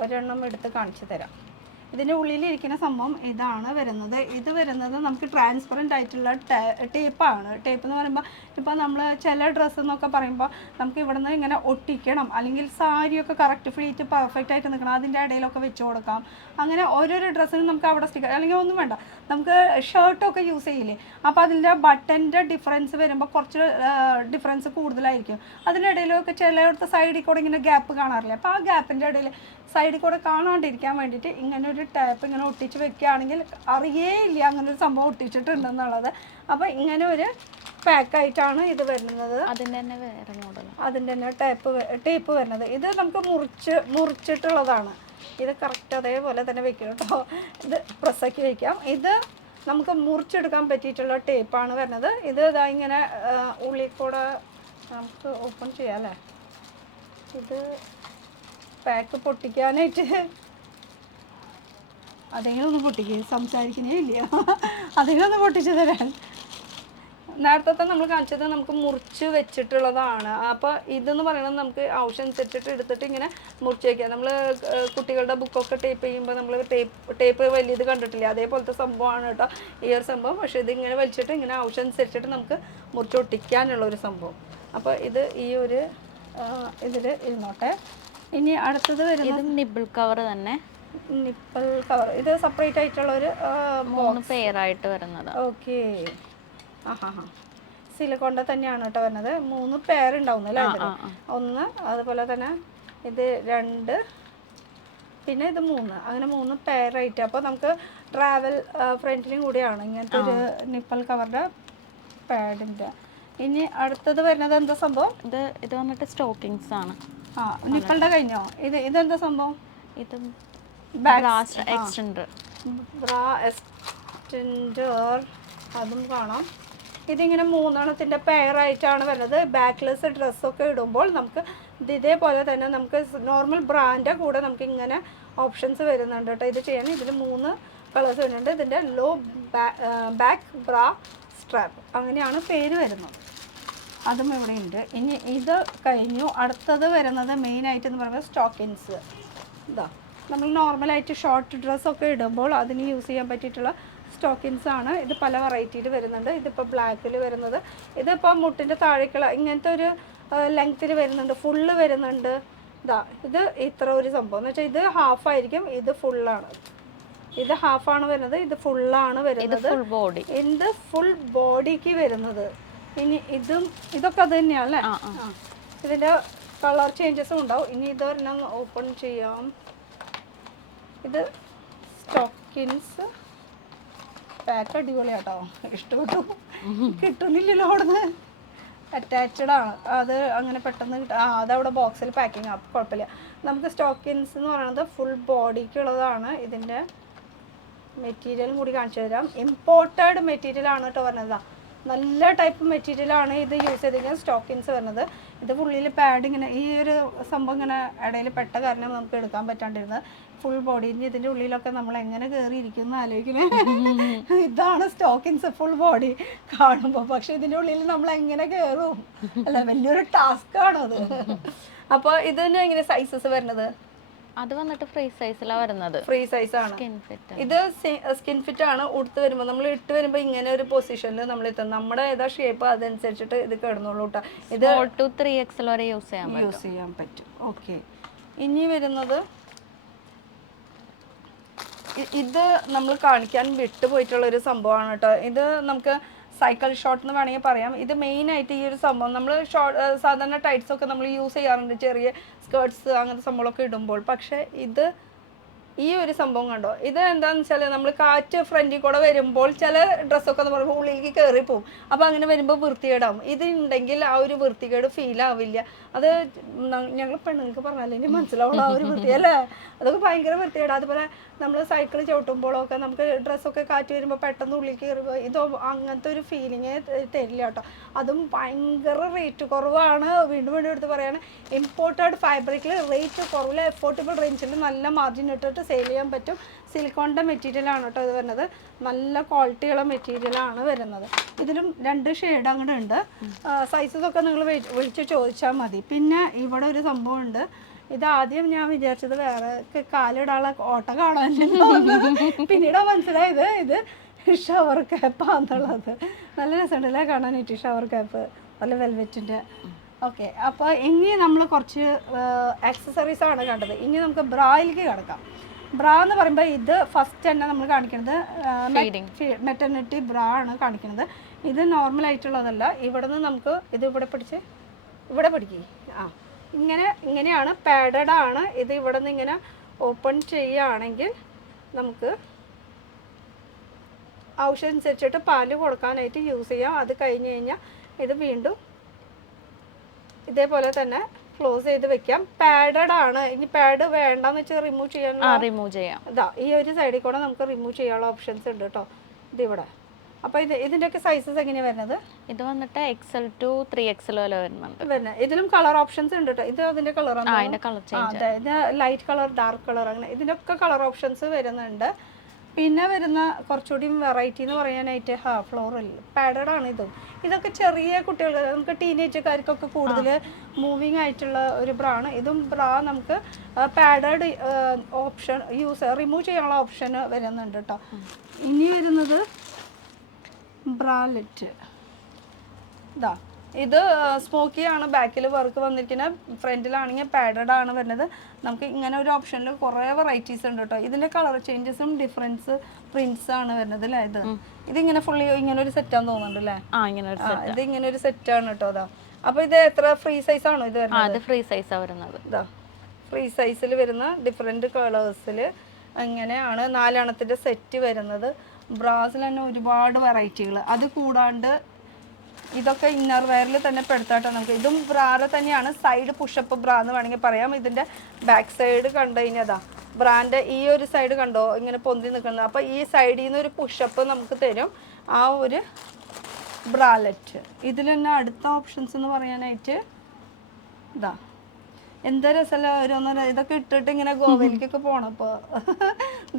ഒരെണ്ണം എടുത്ത് കാണിച്ചു തരാം. ഇതിൻ്റെ ഉള്ളിലിരിക്കുന്ന സംഭവം ഇതാണ് വരുന്നത്. ഇത് വരുന്നത് നമുക്ക് ട്രാൻസ്പെറൻ്റ് ആയിട്ടുള്ള ടേപ്പാണ്. ടേപ്പ് എന്ന് പറയുമ്പോൾ ഇപ്പോൾ നമ്മൾ ചില ഡ്രസ്സ് എന്നൊക്കെ പറയുമ്പോൾ നമുക്ക് ഇവിടെ നിന്ന് ഇങ്ങനെ ഒട്ടിക്കണം, അല്ലെങ്കിൽ സാരിയൊക്കെ കറക്റ്റ് ഫ്ലീറ്റ് പെർഫെക്റ്റ് ആയിട്ട് നിൽക്കണം, അതിൻ്റെ ഇടയിലൊക്കെ വെച്ച് കൊടുക്കാം. അങ്ങനെ ഓരോരോ ഡ്രസ്സിനും നമുക്ക് അവിടെ സ്റ്റിക്കർ, അല്ലെങ്കിൽ ഒന്നും വേണ്ട, നമുക്ക് ഷർട്ടൊക്കെ യൂസ് ചെയ്യില്ലേ, അപ്പോൾ അതിൻ്റെ ബട്ടൻ്റെ ഡിഫറൻസ് വരുമ്പോൾ കുറച്ച് ഡിഫറൻസ് കൂടുതലായിരിക്കും. അതിനിടയിലൊക്കെ ചിലയിടത്ത് സൈഡിൽ കൂടെ ഇങ്ങനെ ഗ്യാപ്പ് കാണാറില്ല. അപ്പോൾ ആ ഗ്യാപ്പിൻ്റെ ഇടയിൽ സൈഡിൽ കൂടെ കാണാണ്ടിരിക്കാൻ വേണ്ടിയിട്ട് ഇങ്ങനെ ഒരു ടാപ്പ് ഇങ്ങനെ ഒട്ടിച്ച് വെക്കുകയാണെങ്കിൽ അറിയേയില്ല അങ്ങനെ ഒരു സംഭവം ഒട്ടിച്ചിട്ടുണ്ടെന്നുള്ളത്. അപ്പോൾ ഇങ്ങനെ ഒരു പാക്കായിട്ടാണ് ഇത് വരുന്നത്. അതിൻ്റെ തന്നെ വേറെ മോഡൽ, അതിൻ്റെ തന്നെ ടേപ്പ് വരുന്നത്. ഇത് നമുക്ക് മുറിച്ചിട്ടുള്ളതാണ്. ഇത് കറക്റ്റ് അതേപോലെ തന്നെ വെക്കും കേട്ടോ. ഇത് പ്രസ്സാക്കി വയ്ക്കാം. ഇത് നമുക്ക് മുറിച്ചെടുക്കാൻ പറ്റിയിട്ടുള്ള ടേപ്പാണ് വരുന്നത്. ഇത് ഇതാ ഇങ്ങനെ ഉള്ളിൽ കൂടെ നമുക്ക് ഓപ്പൺ ചെയ്യാം അല്ലേ. ഇത് പാക്ക് പൊട്ടിക്കാനായിട്ട് അതെങ്കിലും ഒന്ന് പൊട്ടിക്കുക, സംസാരിക്കുന്നേ ഇല്ല, അതെങ്കിലും ഒന്ന് പൊട്ടിച്ച് തരാൻ. നേരത്തെ നമ്മൾ കാണിച്ചത് നമുക്ക് മുറിച്ച് വെച്ചിട്ടുള്ളതാണ്. അപ്പോൾ ഇതെന്ന് പറയുന്നത് നമുക്ക് ആവശ്യമനുസരിച്ചിട്ട് എടുത്തിട്ട് ഇങ്ങനെ മുറിച്ച് വയ്ക്കുക. നമ്മൾ കുട്ടികളുടെ ബുക്കൊക്കെ ടേപ്പ് ചെയ്യുമ്പോൾ നമ്മൾ ടേപ്പ് വലിയത് കണ്ടിട്ടില്ല, അതേപോലത്തെ സംഭവമാണ് കേട്ടോ ഈ ഒരു സംഭവം. പക്ഷേ ഇതിങ്ങനെ വലിച്ചിട്ട് ഇങ്ങനെ ആവശ്യമനുസരിച്ചിട്ട് നമുക്ക് മുറിച്ചൊട്ടിക്കാനുള്ള ഒരു സംഭവം. അപ്പോൾ ഇത് ഈ ഒരു ഇതിൽ ഇരുന്നോട്ടെ. ഇനി അടുത്തത് വരുന്നത് നിബിൾ കവർ തന്നെ. നിപ്പിൾ കവർ ഇത് സെപ്പറേറ്റ് ആയിട്ടുള്ള ഒരു 3 പെയറായിട്ട് വരുന്നത്. ഓക്കെ. സിലിക്കോണിൻ്റെ തന്നെയാണ് കേട്ടോ വരുന്നത്. 3 പെയർ ഉണ്ടാവുന്നു അല്ലേ. ഒന്ന്, അതുപോലെ തന്നെ ഇത് 2, പിന്നെ ഇത് 3, അങ്ങനെ 3 പെയറായിട്ട്. അപ്പോൾ നമുക്ക് ട്രാവൽ ഫ്രണ്ടിലും കൂടിയാണ് ഇങ്ങനത്തെ ഒരു നിപ്പിൾ കവറിൻ്റെ പാഡിൻ്റെ. ഇനി അടുത്തത് വരുന്നത് എന്താ സംഭവം? ഇത് വന്നിട്ട് സ്റ്റോക്കിങ്സ് ആണ്. നിപ്പിളുടെ കഴിഞ്ഞോ? ഇതെന്താ സംഭവം? ഇത് എക്സ്റ്റൻഡർ, ബ്രാ എക്സ്റ്റൻഡർ, അതും കാണാം. ഇതിങ്ങനെ 3 പെയറായിട്ടാണ് വരുന്നത്. ബാക്ക്ലെസ് ഡ്രസ്സൊക്കെ ഇടുമ്പോൾ നമുക്ക് ഇതേപോലെ തന്നെ നമുക്ക് നോർമൽ ബ്രാൻഡിൻ്റെ കൂടെ നമുക്ക് ഇങ്ങനെ ഓപ്ഷൻസ് വരുന്നുണ്ട് കേട്ടോ. ഇത് ചെയ്യാൻ ഇതിൽ 3 കളേഴ്സ് വരുന്നുണ്ട്. ഇതിൻ്റെ ലോ ബാക്ക് ബ്രാ സ്ട്രാപ്പ് അങ്ങനെയാണ് പേര് വരുന്നത്. അതും ഇവിടെ ഉണ്ട്. ഇനി ഇത് കഴിഞ്ഞു. അടുത്തത് വരുന്നത് മെയിനായിട്ട് എന്ന് പറയുന്നത് സ്റ്റോക്കിൻസ്. ഇതാ നമ്മൾ നോർമലായിട്ട് ഷോർട്ട് ഡ്രസ്സൊക്കെ ഇടുമ്പോൾ അതിന് യൂസ് ചെയ്യാൻ പറ്റിയിട്ടുള്ള സ്റ്റോക്കിൻസ് ആണ്. ഇത് പല വെറൈറ്റിയിൽ വരുന്നുണ്ട്. ഇതിപ്പോൾ ബ്ലാക്കിൽ വരുന്നത്, ഇതിപ്പോൾ മുട്ടിൻ്റെ താഴേക്കുള്ള ഇങ്ങനത്തെ ഒരു ലെങ്ത്തിൽ വരുന്നുണ്ട്, ഫുള്ള് വരുന്നുണ്ട്. ഇതാ ഇത് ഇത്ര ഒരു സംഭവം എന്ന് വെച്ചാൽ ഇത് ഹാഫായിരിക്കും, ഇത് ഫുള്ളാണ്. ഇത് ഹാഫാണ് വരുന്നത്, ഇത് ഫുള്ളാണ് വരുന്നത്. ഇത് ഫുൾ ബോഡിക്ക് വരുന്നത്. ഇനി ഇതൊക്കെ അത് തന്നെയാണ് അല്ലേ. ഇതിൻ്റെ കളർ ചേഞ്ചസും ഉണ്ടാവും. ഇനി ഇതൊരെണ്ണം ഓപ്പൺ ചെയ്യാം. ഇത് സ്റ്റോക്കിൻസ് പാക്ക് അടിപൊളിയാട്ടോ, ഇഷ്ടപ്പെട്ടു. കിട്ടുന്നില്ലല്ലോ അവിടുന്ന്, അറ്റാച്ച്ഡ് ആണ് അത്, അങ്ങനെ പെട്ടെന്ന് അതവിടെ ബോക്സിൽ പാക്കിങ് ആ കുഴപ്പമില്ല. നമുക്ക് സ്റ്റോക്കിൻസ് എന്ന് പറയുന്നത് ഫുൾ ബോഡിക്കുള്ളതാണ്. ഇതിൻ്റെ മെറ്റീരിയലും കൂടി കാണിച്ചു തരാം. ഇമ്പോർട്ടഡ് മെറ്റീരിയലാണ് കേട്ടോ പറഞ്ഞത്. നല്ല ടൈപ്പ് മെറ്റീരിയലാണ് ഇത് യൂസ് ചെയ്തിരിക്കുന്നത് സ്റ്റോക്കിൻസ് വരുന്നത്. ഇത് ഫുള്ളിൽ പാഡ് ഇങ്ങനെ ഈ ഒരു സംഭവം ഇങ്ങനെ ഇടയിൽ പെട്ട കാരണം നമുക്ക് എടുക്കാൻ പറ്റാണ്ടിരുന്നത്. Full body. ഇനി ഇതിൻ്റെ ഉള്ളിലൊക്കെ നമ്മൾ എങ്ങനെ കയറിയിരിക്കുന്നു ആലോചിക്കുന്നത്. ഇതാണ് സ്റ്റോക്കിൻസ് ഫുൾ ബോഡി കാണുമ്പോൾ. പക്ഷെ ഇതിൻ്റെ ഉള്ളിൽ നമ്മൾ എങ്ങനെ കയറും അല്ല, വലിയൊരു ടാസ്ക് ആണത്. അപ്പോൾ ഇതിന് എങ്ങനെ സൈസസ് വരുന്നത്? അത് വന്നിട്ട് ഫ്രീ സൈസിലാണ് വരുന്നത്. ഫ്രീ സൈസ് ആണ്. ഇത് സ്കിൻ ഫിറ്റ് ആണ്. ഉടുത്ത് വരുമ്പോൾ നമ്മൾ ഇട്ട് വരുമ്പോൾ ഇങ്ങനെ ഒരു പൊസിഷനിൽ നമ്മൾ എത്തും. നമ്മുടെ ഏതാ ഷേപ്പ് അതനുസരിച്ചിട്ട് ഇത് കിടന്നുള്ളൂ കേട്ടോ. ഇത് 3XL വരെ യൂസ് ചെയ്യാൻ പറ്റും. ഓക്കെ. ഇനി വരുന്നത് ഇത് നമ്മൾ കാണിക്കാൻ വിട്ടുപോയിട്ടുള്ളൊരു സംഭവമാണ് കേട്ടോ. ഇത് നമുക്ക് സൈക്കിൾ ഷോർട്ട് എന്ന് വേണമെങ്കിൽ പറയാം. ഇത് മെയിനായിട്ട് ഈ ഒരു സംഭവം നമ്മൾ സാധാരണ ടൈറ്റ്സൊക്കെ നമ്മൾ യൂസ് ചെയ്യാറുണ്ട്, ചെറിയ സ്കേർട്സ് അങ്ങനത്തെ സംഭവമൊക്കെ ഇടുമ്പോൾ. പക്ഷേ ഇത് ഈ ഒരു സംഭവം കണ്ടോ, ഇത് എന്താണെന്ന് വെച്ചാൽ നമ്മൾ കാറ്റ് ഫ്രണ്ടിൽ കൂടെ വരുമ്പോൾ ചില ഡ്രസ്സൊക്കെ എന്ന് പറയുമ്പോൾ ഉള്ളിലേക്ക് കയറിപ്പോവും. അപ്പോൾ അങ്ങനെ വരുമ്പോൾ വൃത്തികേടാവും. ഇത് ഉണ്ടെങ്കിൽ ആ ഒരു വൃത്തികേട് ഫീൽ ആവില്ല. അത് ഞങ്ങൾ പെണ്ണുങ്ങൾക്ക് പറഞ്ഞാൽ ഇനി മനസ്സിലാവുള്ളൂ ആ ഒരു വൃത്തി അല്ലേ. അതൊക്കെ ഭയങ്കര വൃത്തികേടാണ്. അതുപോലെ നമ്മൾ സൈക്കിൾ ചവിട്ടുമ്പോഴൊക്കെ നമുക്ക് ഡ്രസ്സൊക്കെ കാറ്റ് വരുമ്പോൾ പെട്ടെന്ന് ഉള്ളിലേക്ക് കയറുമ്പോൾ ഇത് അങ്ങനത്തെ ഒരു ഫീലിങ് തരില്ല കേട്ടോ. അതും ഭയങ്കര റേറ്റ് കുറവാണ്. വീണ്ടും എടുത്ത് പറയുകയാണ്, ഇമ്പോർട്ടഡ് ഫാബ്രിക്കിൽ റേറ്റ് കുറവില്ല, എഫോർഡബിൾ റേഞ്ചിൽ നല്ല മാർജിൻ ഇട്ടിട്ട് സെയിൽ ചെയ്യാൻ പറ്റും. സിലിക്കോണിൻ്റെ മെറ്റീരിയലാണ് കേട്ടോ ഇത് വരുന്നത്. നല്ല ക്വാളിറ്റിയുള്ള മെറ്റീരിയലാണ് വരുന്നത്. ഇതിലും 2 ഷെയ്ഡ് അങ്ങോട്ട് ഉണ്ട്. സൈസസൊക്കെ നിങ്ങൾ വിളിച്ച് ചോദിച്ചാൽ മതി. പിന്നെ ഇവിടെ ഒരു സംഭവമുണ്ട്. ഇത് ആദ്യം ഞാൻ വിചാരിച്ചത് വേറെ കാലിടാനുള്ള ഓട്ട കാണാൻ, പിന്നീട് മനസ്സിലായത് ഇത് ഷവർ ക്യാപ്പാന്നുള്ളത്. നല്ല രസമുണ്ടല്ലേ കാണാനായിട്ട് ഷവർ ക്യാപ്പ്, നല്ല വെൽവെറ്റിൻ്റെ. ഓക്കെ, അപ്പോൾ ഇനി നമ്മൾ കുറച്ച് ആക്സസറീസ് ആണ് കണ്ടത്. ഇനി നമുക്ക് ബ്രായിലേക്ക് കിടക്കാം. ബ്രാ എന്ന് പറയുമ്പോൾ ഇത് ഫസ്റ്റ് തന്നെ നമ്മൾ കാണിക്കുന്നത് മെറ്റർണിറ്റി ബ്രാ ആണ് കാണിക്കുന്നത്. ഇത് നോർമൽ ആയിട്ടുള്ളതല്ല. ഇവിടെ നിന്ന് നമുക്ക് ഇത് ഇവിടെ പിടിക്കേ, ഇങ്ങനെയാണ്, പാഡഡ് ആണ് ഇത്. ഇവിടെ നിന്ന് ഇങ്ങനെ ഓപ്പൺ ചെയ്യുകയാണെങ്കിൽ നമുക്ക് ആവശ്യമനുസരിച്ചിട്ട് പാല് കൊടുക്കാനായിട്ട് യൂസ് ചെയ്യാം. അത് കഴിഞ്ഞ് കഴിഞ്ഞാൽ ഇത് വീണ്ടും ഇതേപോലെ തന്നെ ക്ലോസ് ചെയ്ത് വെക്കാം. പാഡഡ് ആണ്. ഇനി പാഡ് വേണ്ടെന്ന് വെച്ചാൽ റിമൂവ് ചെയ്യാം. ഇതാ ഈ ഒരു സൈഡിൽ കൂടെ നമുക്ക് റിമൂവ് ചെയ്യാനുള്ള ഓപ്ഷൻസ് ഉണ്ട് കേട്ടോ, ഇതിവിടെ. അപ്പോൾ ഇതിൻ്റെയൊക്കെ സൈസസ് എങ്ങനെയാണ് വരുന്നത്? ഇത് വന്നിട്ട് XL to 3XL വരെ വരുന്നുണ്ട്. ഇതിലും കളർ ഓപ്ഷൻസ് ഉണ്ട് കേട്ടോ. ഇത് അതിൻ്റെ കളറാണ്, കളർ ഇത് ലൈറ്റ് കളർ, ഡാർക്ക് കളർ, അങ്ങനെ ഇതിൻ്റെയൊക്കെ കളർ ഓപ്ഷൻസ് വരുന്നുണ്ട്. പിന്നെ വരുന്ന കുറച്ചുകൂടി വെറൈറ്റി എന്ന് പറയാനായിട്ട് ഫ്ലോറൽ പാഡഡ് ആണ് ഇതും. ഇതൊക്കെ ചെറിയ കുട്ടികൾ, നമുക്ക് ടീനേജുകാർക്കൊക്കെ കൂടുതൽ മൂവിങ് ആയിട്ടുള്ള ഒരു ബ്രാ ആണ്. ഇതും ബ്രാ നമുക്ക് പാഡഡ് ഓപ്ഷൻ റിമൂവ് ചെയ്യാനുള്ള ഓപ്ഷൻ വരുന്നുണ്ട് കേട്ടോ. ഇനി വരുന്നത് ബ്രാലെറ്റ്. ഇതാ ഇത് സ്മോക്കി ആണ്, ബാക്കിൽ വർക്ക് വന്നിരിക്കുന്നത്, ഫ്രണ്ടിലാണെങ്കിൽ പാഡഡ് ആണ് വരുന്നത്. നമുക്ക് ഇങ്ങനെ ഒരു ഓപ്ഷനിൽ കുറേ വെറൈറ്റീസ് ഉണ്ട് കേട്ടോ. ഇതിൻ്റെ കളർ ചേഞ്ചസും ഡിഫറൻസ് പ്രിന്റ്സ് ആണ് വരുന്നത് അല്ലേ. ഇതിങ്ങനെ ഫുള്ളി ഇങ്ങനെ ഒരു സെറ്റാന്ന് തോന്നുന്നുണ്ട് അല്ലേ. ഇത് ഇങ്ങനെ ഒരു സെറ്റാണ് കേട്ടോ. അതാ അപ്പോൾ ഇത് എത്ര ഫ്രീ സൈസ് ആണോ ഇത് വരുന്നത്? ഫ്രീ സൈസാണ് വരുന്നത്. ഇതാ ഫ്രീ സൈസിൽ വരുന്ന ഡിഫറെൻറ്റ് കളേഴ്സിൽ അങ്ങനെയാണ് 4 എണ്ണത്തിൻ്റെ സെറ്റ് വരുന്നത്. ബ്രാസിൽ തന്നെ ഒരുപാട് വെറൈറ്റികൾ. അത് കൂടാണ്ട് ഇതൊക്കെ ഇന്നർ വെയറിൽ തന്നെ പെടുത്താട്ടോ നമുക്ക്. ഇതും ബ്രാറ് തന്നെയാണ്, സൈഡ് പുഷപ്പ് ബ്രാ എന്ന് വേണമെങ്കിൽ പറയാം. ഇതിൻ്റെ ബാക്ക് സൈഡ് കണ്ടു കഴിഞ്ഞതാ ബ്രാൻ്റെ ഈ ഒരു സൈഡ് കണ്ടോ ഇങ്ങനെ പൊന്തി നിൽക്കുന്നത്. അപ്പോൾ ഈ സൈഡിൽ നിന്ന് ഒരു പുഷപ്പ് നമുക്ക് തരും ആ ഒരു ബ്രാലറ്റ്. ഇതിൽ തന്നെ അടുത്ത ഓപ്ഷൻസ് എന്ന് പറയാനായിട്ട് ഇതാ എന്താ രസമല്ല ഓരോന്നര ഇതൊക്കെ ഇട്ടിട്ട് ഇങ്ങനെ ഗോവയിലേക്കൊക്കെ പോകണം. അപ്പോൾ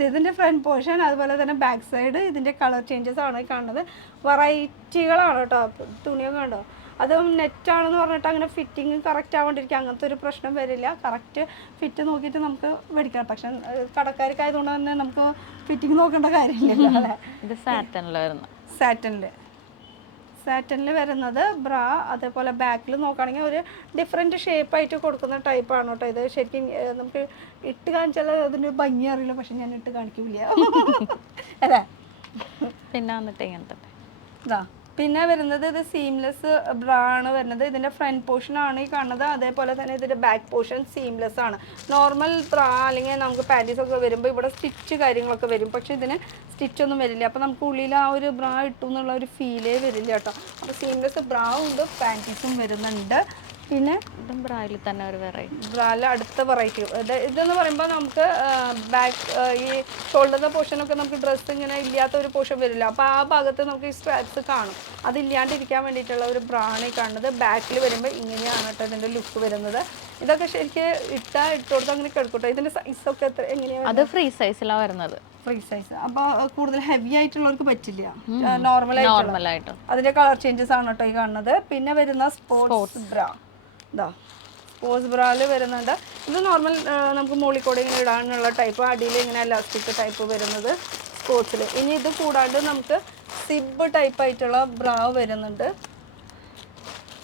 ഇതിൻ്റെ ഫ്രണ്ട് പോർഷൻ, അതുപോലെ തന്നെ ബാക്ക് സൈഡ്, ഇതിൻ്റെ കളർ ചേഞ്ചസ് ആണ് കാണുന്നത്. വെറൈറ്റികളാണ് കേട്ടോ. തുണിയൊക്കെ കണ്ടോ, അതും നെറ്റാണെന്ന് പറഞ്ഞിട്ട് അങ്ങനെ ഫിറ്റിങ് കറക്റ്റ് ആവാണ്ടിരിക്കുക, അങ്ങനത്തെ ഒരു പ്രശ്നം വരില്ല. കറക്റ്റ് ഫിറ്റ് നോക്കിയിട്ട് നമുക്ക് മേടിക്കാം. പക്ഷെ കടക്കാർക്കായതുകൊണ്ട് തന്നെ നമുക്ക് ഫിറ്റിങ് നോക്കേണ്ട കാര്യമില്ലല്ലോ അല്ലേ. ഇത് സാറ്റനിൽ വരുന്നത് ബ്രാ. അതേപോലെ ബാക്കിൽ നോക്കുകയാണെങ്കിൽ ഒരു ഡിഫറെൻറ്റ് ഷേപ്പായിട്ട് കൊടുക്കുന്ന ടൈപ്പാണ് കേട്ടോ. ഇത് ശരിക്കും നമുക്ക് ഇട്ട് കാണിച്ചാൽ അതിൻ്റെ ഭംഗി അറിയില്ല, പക്ഷെ ഞാൻ ഇട്ട് കാണിക്കില്ല അല്ലേ. പിന്നെ വന്നിട്ട് ഇങ്ങനത്തെ ഇതാ പിന്നെ വരുന്നത് ഇത് സീംലെസ് ബ്രാ ആണ് വരുന്നത്. ഇതിൻ്റെ ഫ്രണ്ട് പോർഷൻ ആണ് ഈ കാണുന്നത്. അതേപോലെ തന്നെ ഇതിൻ്റെ ബാക്ക് പോർഷൻ സീംലെസ് ആണ്. നോർമൽ ബ്രാ അല്ലെങ്കിൽ നമുക്ക് പാൻറ്റീസ് ഒക്കെ വരുമ്പോൾ ഇവിടെ സ്റ്റിച്ച് കാര്യങ്ങളൊക്കെ വരും, പക്ഷേ ഇതിന് സ്റ്റിച്ചൊന്നും വരില്ല. അപ്പോൾ നമുക്ക് ഉള്ളിൽ ആ ഒരു ബ്രാ ഇട്ടു എന്നുള്ള ഒരു ഫീലേ വരില്ല കേട്ടോ. അപ്പോൾ സീംലെസ് ബ്രാ ഉണ്ട്, പാൻറ്റീസും വരുന്നുണ്ട്. പിന്നെ ഇതും ബ്രായിൽ തന്നെ ഒരു വെറൈറ്റി, ബ്രായിൽ അടുത്ത വെറൈറ്റി. ഇതെന്ന് പറയുമ്പോൾ നമുക്ക് ബാക്ക് ഈ ഷോൾഡറിൻ്റെ പോർഷനൊക്കെ നമുക്ക് ഡ്രസ്സ് ഇങ്ങനെ ഇല്ലാത്ത ഒരു പോർഷൻ വരില്ല. അപ്പോൾ ആ ഭാഗത്ത് നമുക്ക് ഈ സ്ട്രാപ്സ് കാണും. അതില്ലാണ്ടിരിക്കാൻ വേണ്ടിയിട്ടുള്ള ഒരു ബ്രാണ് കാണുന്നത്. ബാക്കിൽ വരുമ്പോൾ ഇങ്ങനെയാണ് കേട്ടോ ഇതിൻ്റെ ലുക്ക് വരുന്നത്. ഇതൊക്കെ ശരിക്കും ഇട്ടുകൊടുത്ത് അങ്ങനെ കിടക്കട്ടോ. ഇതിൻ്റെ സൈസൊക്കെ എങ്ങനെയാണ്? അത് ഫ്രീ സൈസിലാണ് വരുന്നത്. Free size. അപ്പോൾ കൂടുതൽ ഹെവി ആയിട്ടുള്ളവർക്ക് പറ്റില്ല, നോർമലായിട്ട്. അതിൻ്റെ കളർ ചേഞ്ചസ് ആണ് കേട്ടോ ഈ കാണുന്നത്. പിന്നെ വരുന്ന സ്പോർട്സ് ബ്രാ. ഇതാ സ്പോർട്സ് ബ്രായിൽ വരുന്നുണ്ട്. ഇത് നോർമൽ നമുക്ക് മുകളിൽ ഇങ്ങനെ ഇടാനുള്ള ടൈപ്പ്, അടിയിൽ ഇങ്ങനെ എലാസ്റ്റിക് ടൈപ്പ് വരുന്നത് സ്പോർട്സിൽ. ഇനി ഇത് കൂടാണ്ട് നമുക്ക് സിബ് ടൈപ്പായിട്ടുള്ള ബ്രാ വരുന്നുണ്ട്.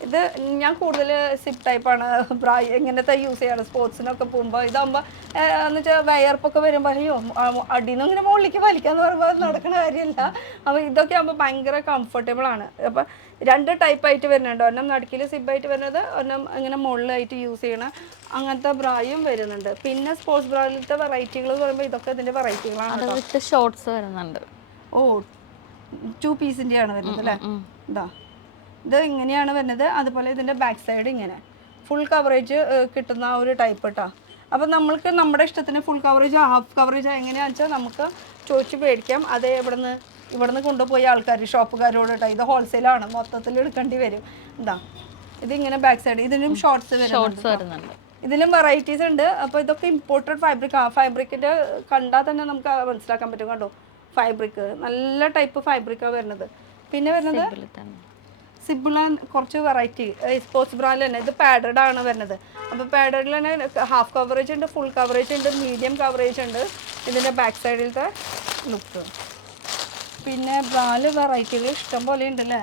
ഇത് ഞാൻ കൂടുതൽ സിപ്പ് ടൈപ്പാണ് ബ്രാ ഇങ്ങനത്തെ യൂസ് ചെയ്യാറ് സ്പോർട്സിനൊക്കെ പോകുമ്പോൾ. ഇതാകുമ്പോൾ എന്ന് വെച്ചാൽ വയർപ്പൊക്കെ വരുമ്പോൾ അയ്യോ അടിയിൽ നിന്ന് ഇങ്ങനെ മുകളിലേക്ക് വലിക്കാന്ന് പറയുമ്പോൾ നടക്കുന്ന കാര്യമില്ല. അപ്പോൾ ഇതൊക്കെ ആകുമ്പോൾ ഭയങ്കര കംഫർട്ടബിളാണ്. അപ്പോൾ 2 ടൈപ്പായിട്ട് വരുന്നുണ്ട്. ഒരെണ്ണം നടുക്കിൽ സിബായിട്ട് വരുന്നത്, ഒരെണ്ണം ഇങ്ങനെ മുകളിലായിട്ട് യൂസ് ചെയ്യണ അങ്ങനത്തെ ബ്രായും വരുന്നുണ്ട്. പിന്നെ സ്പോർട്സ് ബ്രായിലത്തെ വെറൈറ്റികൾ പറയുമ്പോൾ ഇതൊക്കെ ഇതിൻ്റെ വെറൈറ്റികളാണ്. ഷോർട്സ് വരുന്നുണ്ട്. 2 പീസിൻ്റെയാണ് വരുന്നത് അല്ലേ. ഇതാ ഇത് ഇങ്ങനെയാണ് വരുന്നത്. അതുപോലെ ഇതിൻ്റെ ബാക്ക് സൈഡ് ഇങ്ങനെ ഫുൾ കവറേജ് കിട്ടുന്ന ആ ഒരു ടൈപ്പ് കേട്ടോ. അപ്പം നമ്മൾക്ക് നമ്മുടെ ഇഷ്ടത്തിന് ഫുൾ കവറേജ് ഹാഫ് കവറേജ് എങ്ങനെയാണെന്ന് വെച്ചാൽ നമുക്ക് ചോദിച്ച് മേടിക്കാം. അതേ ഇവിടുന്ന് കൊണ്ടുപോയി ആൾക്കാർ ഷോപ്പുകാരോട് കേട്ടോ. ഇത് ഹോൾസെയിലാണ്, മൊത്തത്തിൽ എടുക്കേണ്ടി വരും. എന്താ ഇതിങ്ങനെ ബാക്ക് സൈഡ്, ഇതിനും ഷോർട്സ് വരുന്നുണ്ട്. ഇതിലും വെറൈറ്റീസ് ഉണ്ട്. അപ്പോൾ ഇതൊക്കെ ഇമ്പോർട്ടഡ് ഫാബ്രിക്. ആ ഫാബ്രിക്കിൻ്റെ കണ്ടാൽ തന്നെ നമുക്ക് മനസ്സിലാക്കാൻ പറ്റും. കണ്ടോ ഫാബ്രിക് നല്ല ടൈപ്പ് ഫാബ്രിക്കാണ് വരുന്നത്. പിന്നെ വരുന്നത് സിബിൾ കുറച്ച് വെറൈറ്റി സ്പോർട്സ് ബ്രാൻഡിൽ തന്നെ ഇത് പാഡഡ് ആണ് വരുന്നത്. അപ്പോൾ പാഡഡിൽ തന്നെ ഹാഫ് കവറേജ് ഉണ്ട്, ഫുൾ കവറേജ് ഉണ്ട്, മീഡിയം കവറേജ് ഉണ്ട്. ഇതിൻ്റെ ബാക്ക് സൈഡിലത്തെ ലുക്ക്. പിന്നെ ബ്രാല് വെറൈറ്റികൾ ഇഷ്ടം പോലെ ഉണ്ടല്ലേ.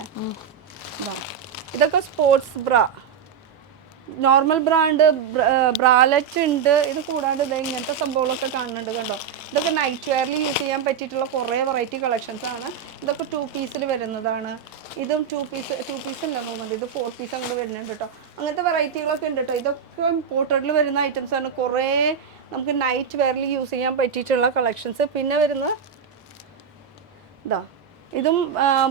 ഇതൊക്കെ സ്പോർട്സ് ബ്രാ, നോർമൽ ബ്രാൻഡ് ബ്രാലറ്റ് ഉണ്ട്. ഇത് കൂടാണ്ട് ഇത് ഇങ്ങനത്തെ സംഭവങ്ങളൊക്കെ കാണുന്നുണ്ട് കണ്ടോ. ഇതൊക്കെ നൈറ്റ് വെയറിൽ യൂസ് ചെയ്യാൻ പറ്റിയിട്ടുള്ള കുറേ വെറൈറ്റി കളക്ഷൻസ് ആണ്. ഇതൊക്കെ 2 പീസിൽ വരുന്നതാണ്. ഇതും 2 പീസ് അല്ല തോന്നുന്നത്, ഇത് 4 പീസ് അങ്ങോട്ട് വരുന്നുണ്ട് കേട്ടോ. അങ്ങനത്തെ വെറൈറ്റികളൊക്കെ ഉണ്ട് കേട്ടോ. ഇതൊക്കെ ഇമ്പോർട്ടഡിൽ വരുന്ന ഐറ്റംസ് ആണ്. കുറേ നമുക്ക് നൈറ്റ് വെയറിൽ യൂസ് ചെയ്യാൻ പറ്റിയിട്ടുള്ള കളക്ഷൻസ്. പിന്നെ വരുന്നത് ഇതാ, ഇതും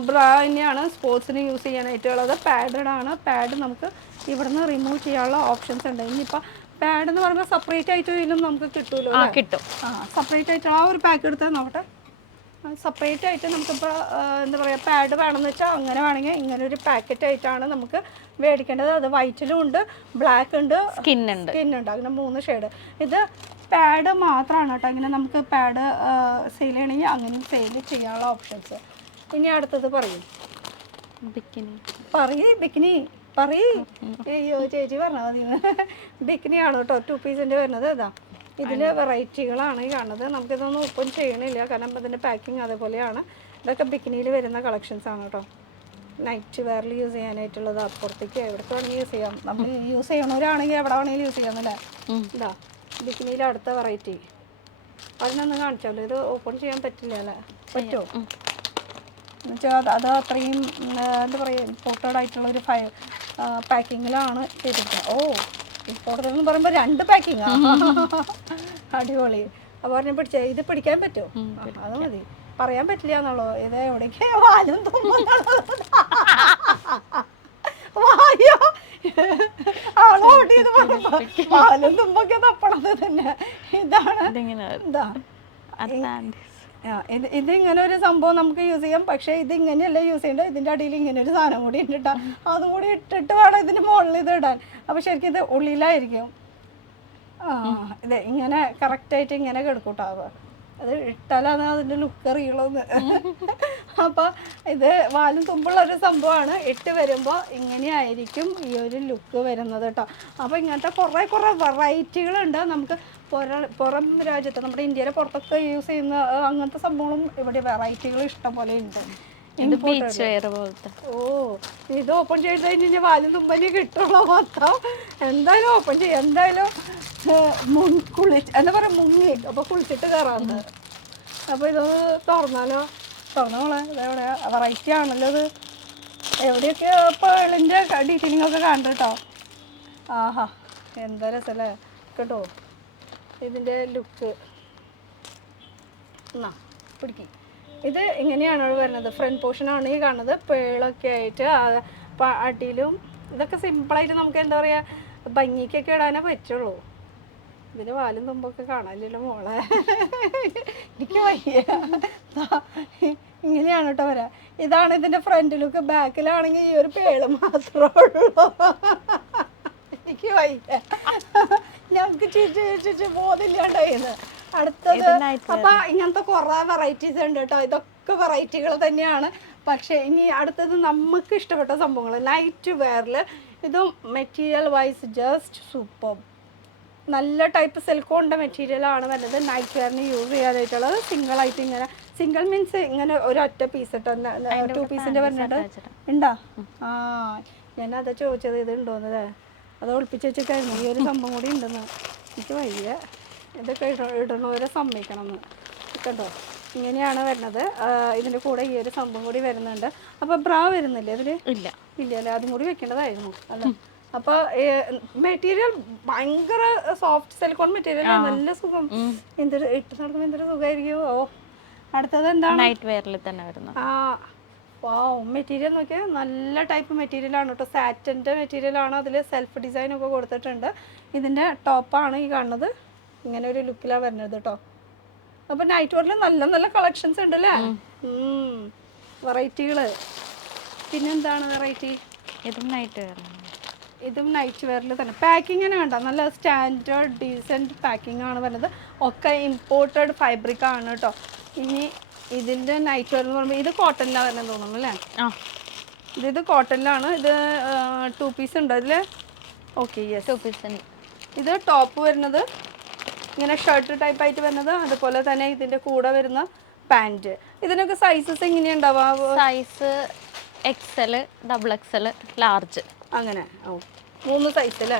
ബ്രാ തന്നെയാണ്, സ്പോർട്സിന് യൂസ് ചെയ്യാനായിട്ടുള്ളത്. പാഡഡ് ആണ്. പാഡ് നമുക്ക് ഇവിടുന്ന് റിമൂവ് ചെയ്യാനുള്ള ഓപ്ഷൻസ് ഉണ്ട്. ഇനിയിപ്പോൾ പാഡ് എന്ന് പറയുമ്പോൾ സെപ്പറേറ്റ് ആയിട്ട് ഇതിലും നമുക്ക് കിട്ടുമല്ലോ. കിട്ടും. സെപ്പറേറ്റ് ആയിട്ട് ആ ഒരു പാക്ക് എടുത്താൽ നോക്കട്ടെ. സെപ്പറേറ്റ് ആയിട്ട് നമുക്കിപ്പോൾ എന്താ പറയുക, പാഡ് വേണമെന്ന് വെച്ചാൽ അങ്ങനെ വേണമെങ്കിൽ ഇങ്ങനെ ഒരു പാക്കറ്റ് ആയിട്ടാണ് നമുക്ക് മേടിക്കേണ്ടത്. അത് വൈറ്റിലും ഉണ്ട്, ബ്ലാക്ക് ഉണ്ട്, സ്കിൻ ഉണ്ട്, അങ്ങനെ 3 ഷെയ്ഡ്. ഇത് പാഡ് മാത്രമാണ് കേട്ടോ. ഇങ്ങനെ നമുക്ക് പാഡ് സെയിൽ ചെയ്യണമെങ്കിൽ അങ്ങനെ സെയിൽ ചെയ്യാനുള്ള ഓപ്ഷൻസ്. ഇനി അടുത്തത് പറയും. ബിക്കിനി അയ്യോ ചേച്ചി പറഞ്ഞാൽ മതി. ബിക്കിനി ആണ് കേട്ടോ. 2 പീസിൻ്റെ വരുന്നത്. ഇതാ, ഇതിൽ വെറൈറ്റികളാണ് ഈ കാണുന്നത്. നമുക്കിതൊന്നും ഓപ്പൺ ചെയ്യണില്ല കാരണം ഇതിൻ്റെ പാക്കിങ് അതേപോലെയാണ്. ഇതൊക്കെ ബിക്കിനിയിൽ വരുന്ന കളക്ഷൻസ് ആണ് കേട്ടോ. നൈറ്റ് വെയറിൽ യൂസ് ചെയ്യാനായിട്ടുള്ളത്. അപ്പുറത്തേക്ക് എവിടേക്ക് വേണമെങ്കിൽ യൂസ് ചെയ്യാം. നമ്മൾ യൂസ് ചെയ്യണവരാണെങ്കിൽ എവിടെ വേണമെങ്കിലും യൂസ് ചെയ്യാമെന്നല്ലേ. ഇതാ ബിക്കിനിയിൽ അടുത്ത വെറൈറ്റി. അതിനൊന്നും കാണിച്ചാലോ. ഇത് ഓപ്പൺ ചെയ്യാൻ പറ്റില്ല അല്ലേ? പറ്റുമോ എന്നുവെച്ചാൽ അത് അത്രയും എന്താ പറയുക, ഇമ്പോർട്ടഡ് ആയിട്ടുള്ളൊരു പാക്കിങ്ങിലാണ് ചെയ്തിരിക്കുന്നത്. ഓ, ഇമ്പോർട്ടഡ് എന്ന് പറയുമ്പോൾ 2 പാക്കിങ്ങാണ്. അടിപൊളി. അപ്പോൾ പറഞ്ഞ് പിടിച്ച ഇത് പിടിക്കാൻ പറ്റുമോ? അത് മതി. പറയാൻ പറ്റില്ല എന്നുള്ളൂ. ഇത് എവിടേക്ക് വാലും വായോ ആളോട്ടിയത് പറയുമ്പോൾ വാലും തുമ്പൊക്കെ തപ്പണത് തന്നെ. ഇതാണ് ഇതിങ്ങനെ ഒരു സംഭവം നമുക്ക് യൂസ് ചെയ്യാം. പക്ഷേ ഇത് ഇങ്ങനെയല്ല യൂസ് ചെയ്യേണ്ടത്. ഇതിൻ്റെ അടിയിൽ ഇങ്ങനെ ഒരു സാധനം കൂടി ഉണ്ട് കേട്ടോ. അതും കൂടി ഇട്ടിട്ട് വേണം ഇതിന് മുകളിൽ ഇത് ഇടാൻ. അപ്പോൾ ശരിക്കും ഇത് ഉള്ളിലായിരിക്കും. ഇത് ഇങ്ങനെ കറക്റ്റായിട്ട് ഇങ്ങനെ കിടക്കൂട്ടാവുക. അത് ഇട്ടാലാണ് അതിൻ്റെ ലുക്ക് അറിയുള്ളൂന്ന്. അപ്പോൾ ഇത് വാലും തുമ്പുള്ളൊരു സംഭവമാണ്. ഇട്ട് വരുമ്പോൾ ഇങ്ങനെയായിരിക്കും ഈ ഒരു ലുക്ക് വരുന്നത് കേട്ടോ. അപ്പോൾ ഇങ്ങനത്തെ കുറേ വെറൈറ്റികളുണ്ട്. നമുക്ക് പുറം രാജ്യത്ത്, നമ്മുടെ ഇന്ത്യയിലെ പുറത്തൊക്കെ യൂസ് ചെയ്യുന്ന അങ്ങനത്തെ സംഭവങ്ങളും ഇവിടെ വെറൈറ്റികൾ ഇഷ്ടം പോലെ ഉണ്ട്. ഓ, ഇത് ഓപ്പൺ ചെയ്ത് കഴിഞ്ഞാൽ വാലും തുമ്പലേ കിട്ടുള്ളൂ മൊത്തം. എന്തായാലും ഓപ്പൺ ചെയ്യാം. എന്തായാലും എന്താ പറയുക, മുങ്ങി അപ്പോൾ കുളിച്ചിട്ട് കയറാറുണ്ട്. അപ്പോൾ ഇതൊന്ന് തുറന്നാലോ? തുറന്നോളെ. ഇതെവിടെ വെറൈറ്റി ആണല്ലോ ഇത്. എവിടെയൊക്കെ പേളിൻ്റെ ഡീറ്റെയിലിംഗ് ഒക്കെ കണ്ടു കേട്ടോ. ആഹാ, എന്താ രസമല്ലേ കേട്ടോ ഇതിൻ്റെ ലുക്ക്. എന്നാ പിടിക്കും. ഇത് ഇങ്ങനെയാണ് വരുന്നത്. ഫ്രണ്ട് പോർഷനാണ് ഈ കാണുന്നത്. പേളൊക്കെ ആയിട്ട് അടിയിലും. ഇതൊക്കെ സിമ്പിളായിട്ട് നമുക്ക് എന്താ പറയുക, ഭംഗിക്കൊക്കെ ഇടാനേ പറ്റുള്ളൂ. ഇതിന് വാലും തുമ്പൊക്കെ കാണാനില്ലല്ലോ മോളെ. എനിക്ക് വയ്യ. ഇങ്ങനെയാണ് കേട്ടോ വരാം. ഇതാണ് ഇതിൻ്റെ ഫ്രണ്ട് ലുക്ക്. ബാക്കിലാണെങ്കിൽ ഈ ഒരു പേള് മാത്രമേ ഉള്ളൂ. എനിക്ക് വയ്യ. ഞങ്ങൾക്ക് ചിരിച്ച് ബോധമില്ലാണ്ടായിരുന്നു. അടുത്തത് അപ്പം ഇങ്ങനത്തെ കുറേ വെറൈറ്റീസ് ഉണ്ട് കേട്ടോ. ഇതൊക്കെ വെറൈറ്റികൾ തന്നെയാണ്. പക്ഷേ ഇനി അടുത്തത് നമുക്ക് ഇഷ്ടപ്പെട്ട സംഭവങ്ങൾ നൈറ്റ് വെയറിൽ. ഇതും മെറ്റീരിയൽ വൈസ് ജസ്റ്റ് സൂപ്പർ. നല്ല ടൈപ്പ് സിലിക്കോണിൻ്റെ മെറ്റീരിയലാണ് വരുന്നത്. Night വെയറിന് use ചെയ്യാനായിട്ടുള്ളത്. സിംഗിളായിട്ട് ഇങ്ങനെ, സിംഗിൾ മീൻസ് ഇങ്ങനെ ഒരൊറ്റ പീസ് ഇട്ട് 2 പീസിൻ്റെ വരുന്നുണ്ട്. ഉണ്ടോ? ആ, ഞാനതാ ചോദിച്ചത് ഇത് ഉണ്ടോന്നല്ലേ. അത് ഒളിപ്പിച്ച് വെച്ചിട്ടായിരുന്നു. ഈ ഒരു സംഭവം കൂടി ഉണ്ടെന്ന്. എനിക്ക് വയ്യ. ഇതൊക്കെ ഇടണവരെ സമ്മതിക്കണം എന്ന് കേട്ടോ. ഇങ്ങനെയാണ് വരുന്നത്. ഇതിൻ്റെ കൂടെ ഈ ഒരു സംഭവം കൂടി വരുന്നുണ്ട്. അപ്പോൾ ബ്രാ വരുന്നില്ലേ അതിൽ? ഇല്ല അല്ലേ? അതും കൂടി വെക്കേണ്ടതായിരുന്നു അല്ലേ? അപ്പോൾ മെറ്റീരിയൽ ഭയങ്കര സോഫ്റ്റ് സിലിക്കോൺ മെറ്റീരിയൽ. നല്ല സുഖം. എന്തൊരു ഇട്ട് നടക്കുമ്പോൾ എന്തൊരു സുഖമായിരിക്കും. ഓ, അടുത്തത് എന്താണ്? നൈറ്റ് വെയറിൽ തന്നെ വരുന്നത്. മെറ്റീരിയൽ നോക്കിയാൽ നല്ല ടൈപ്പ് മെറ്റീരിയലാണ് കേട്ടോ. സാറ്റിൻ്റെ മെറ്റീരിയലാണ്. അതിൽ സെൽഫ് ഡിസൈനൊക്കെ കൊടുത്തിട്ടുണ്ട്. ഇതിൻ്റെ ടോപ്പാണ് ഈ കാണുന്നത്. ഇങ്ങനെ ഒരു ലുക്കിലാണ് വരുന്നത് കേട്ടോ. അപ്പോൾ നൈറ്റ് വെയറിൽ നല്ല നല്ല കളക്ഷൻസ് ഉണ്ടല്ലേ, വെറൈറ്റികൾ. പിന്നെന്താണ് വെറൈറ്റി? ഇതും നൈറ്റ് വെയറിൽ തന്നെ. പാക്കിങ് തന്നെ കണ്ടോ, നല്ല സ്റ്റാൻഡേർഡ് ഡീസൻറ്റ് പാക്കിംഗ് ആണ് വരുന്നത്. ഒക്കെ ഇമ്പോർട്ടഡ് ഫാബ്രിക് ആണ് കേട്ടോ. ഇനി ഇതിൻ്റെ നൈറ്റ് വെയർ എന്ന് പറയുമ്പോൾ ഇത് കോട്ടണിലാണ് വരുന്നത് തോന്നുന്നു അല്ലേ? ഇത് കോട്ടണിലാണ്. ഇത് 2 പീസ് ഉണ്ട് അതിൽ. ഓക്കെ, യെസ്, 2 പീസ് ഉണ്ട്. ഇത് ടോപ്പ് വരുന്നത് ഇങ്ങനെ ഷർട്ട് ടൈപ്പ് ആയിട്ട് വരുന്നത്. അതുപോലെ തന്നെ ഇതിൻ്റെ കൂടെ വരുന്ന പാൻറ്. ഇതിനൊക്കെ സൈസസ് എങ്ങനെയുണ്ടാവുക? സൈസ് XL, XXL, ലാർജ്, അങ്ങനെ. ഓ, 3 സൈസ് അല്ലേ?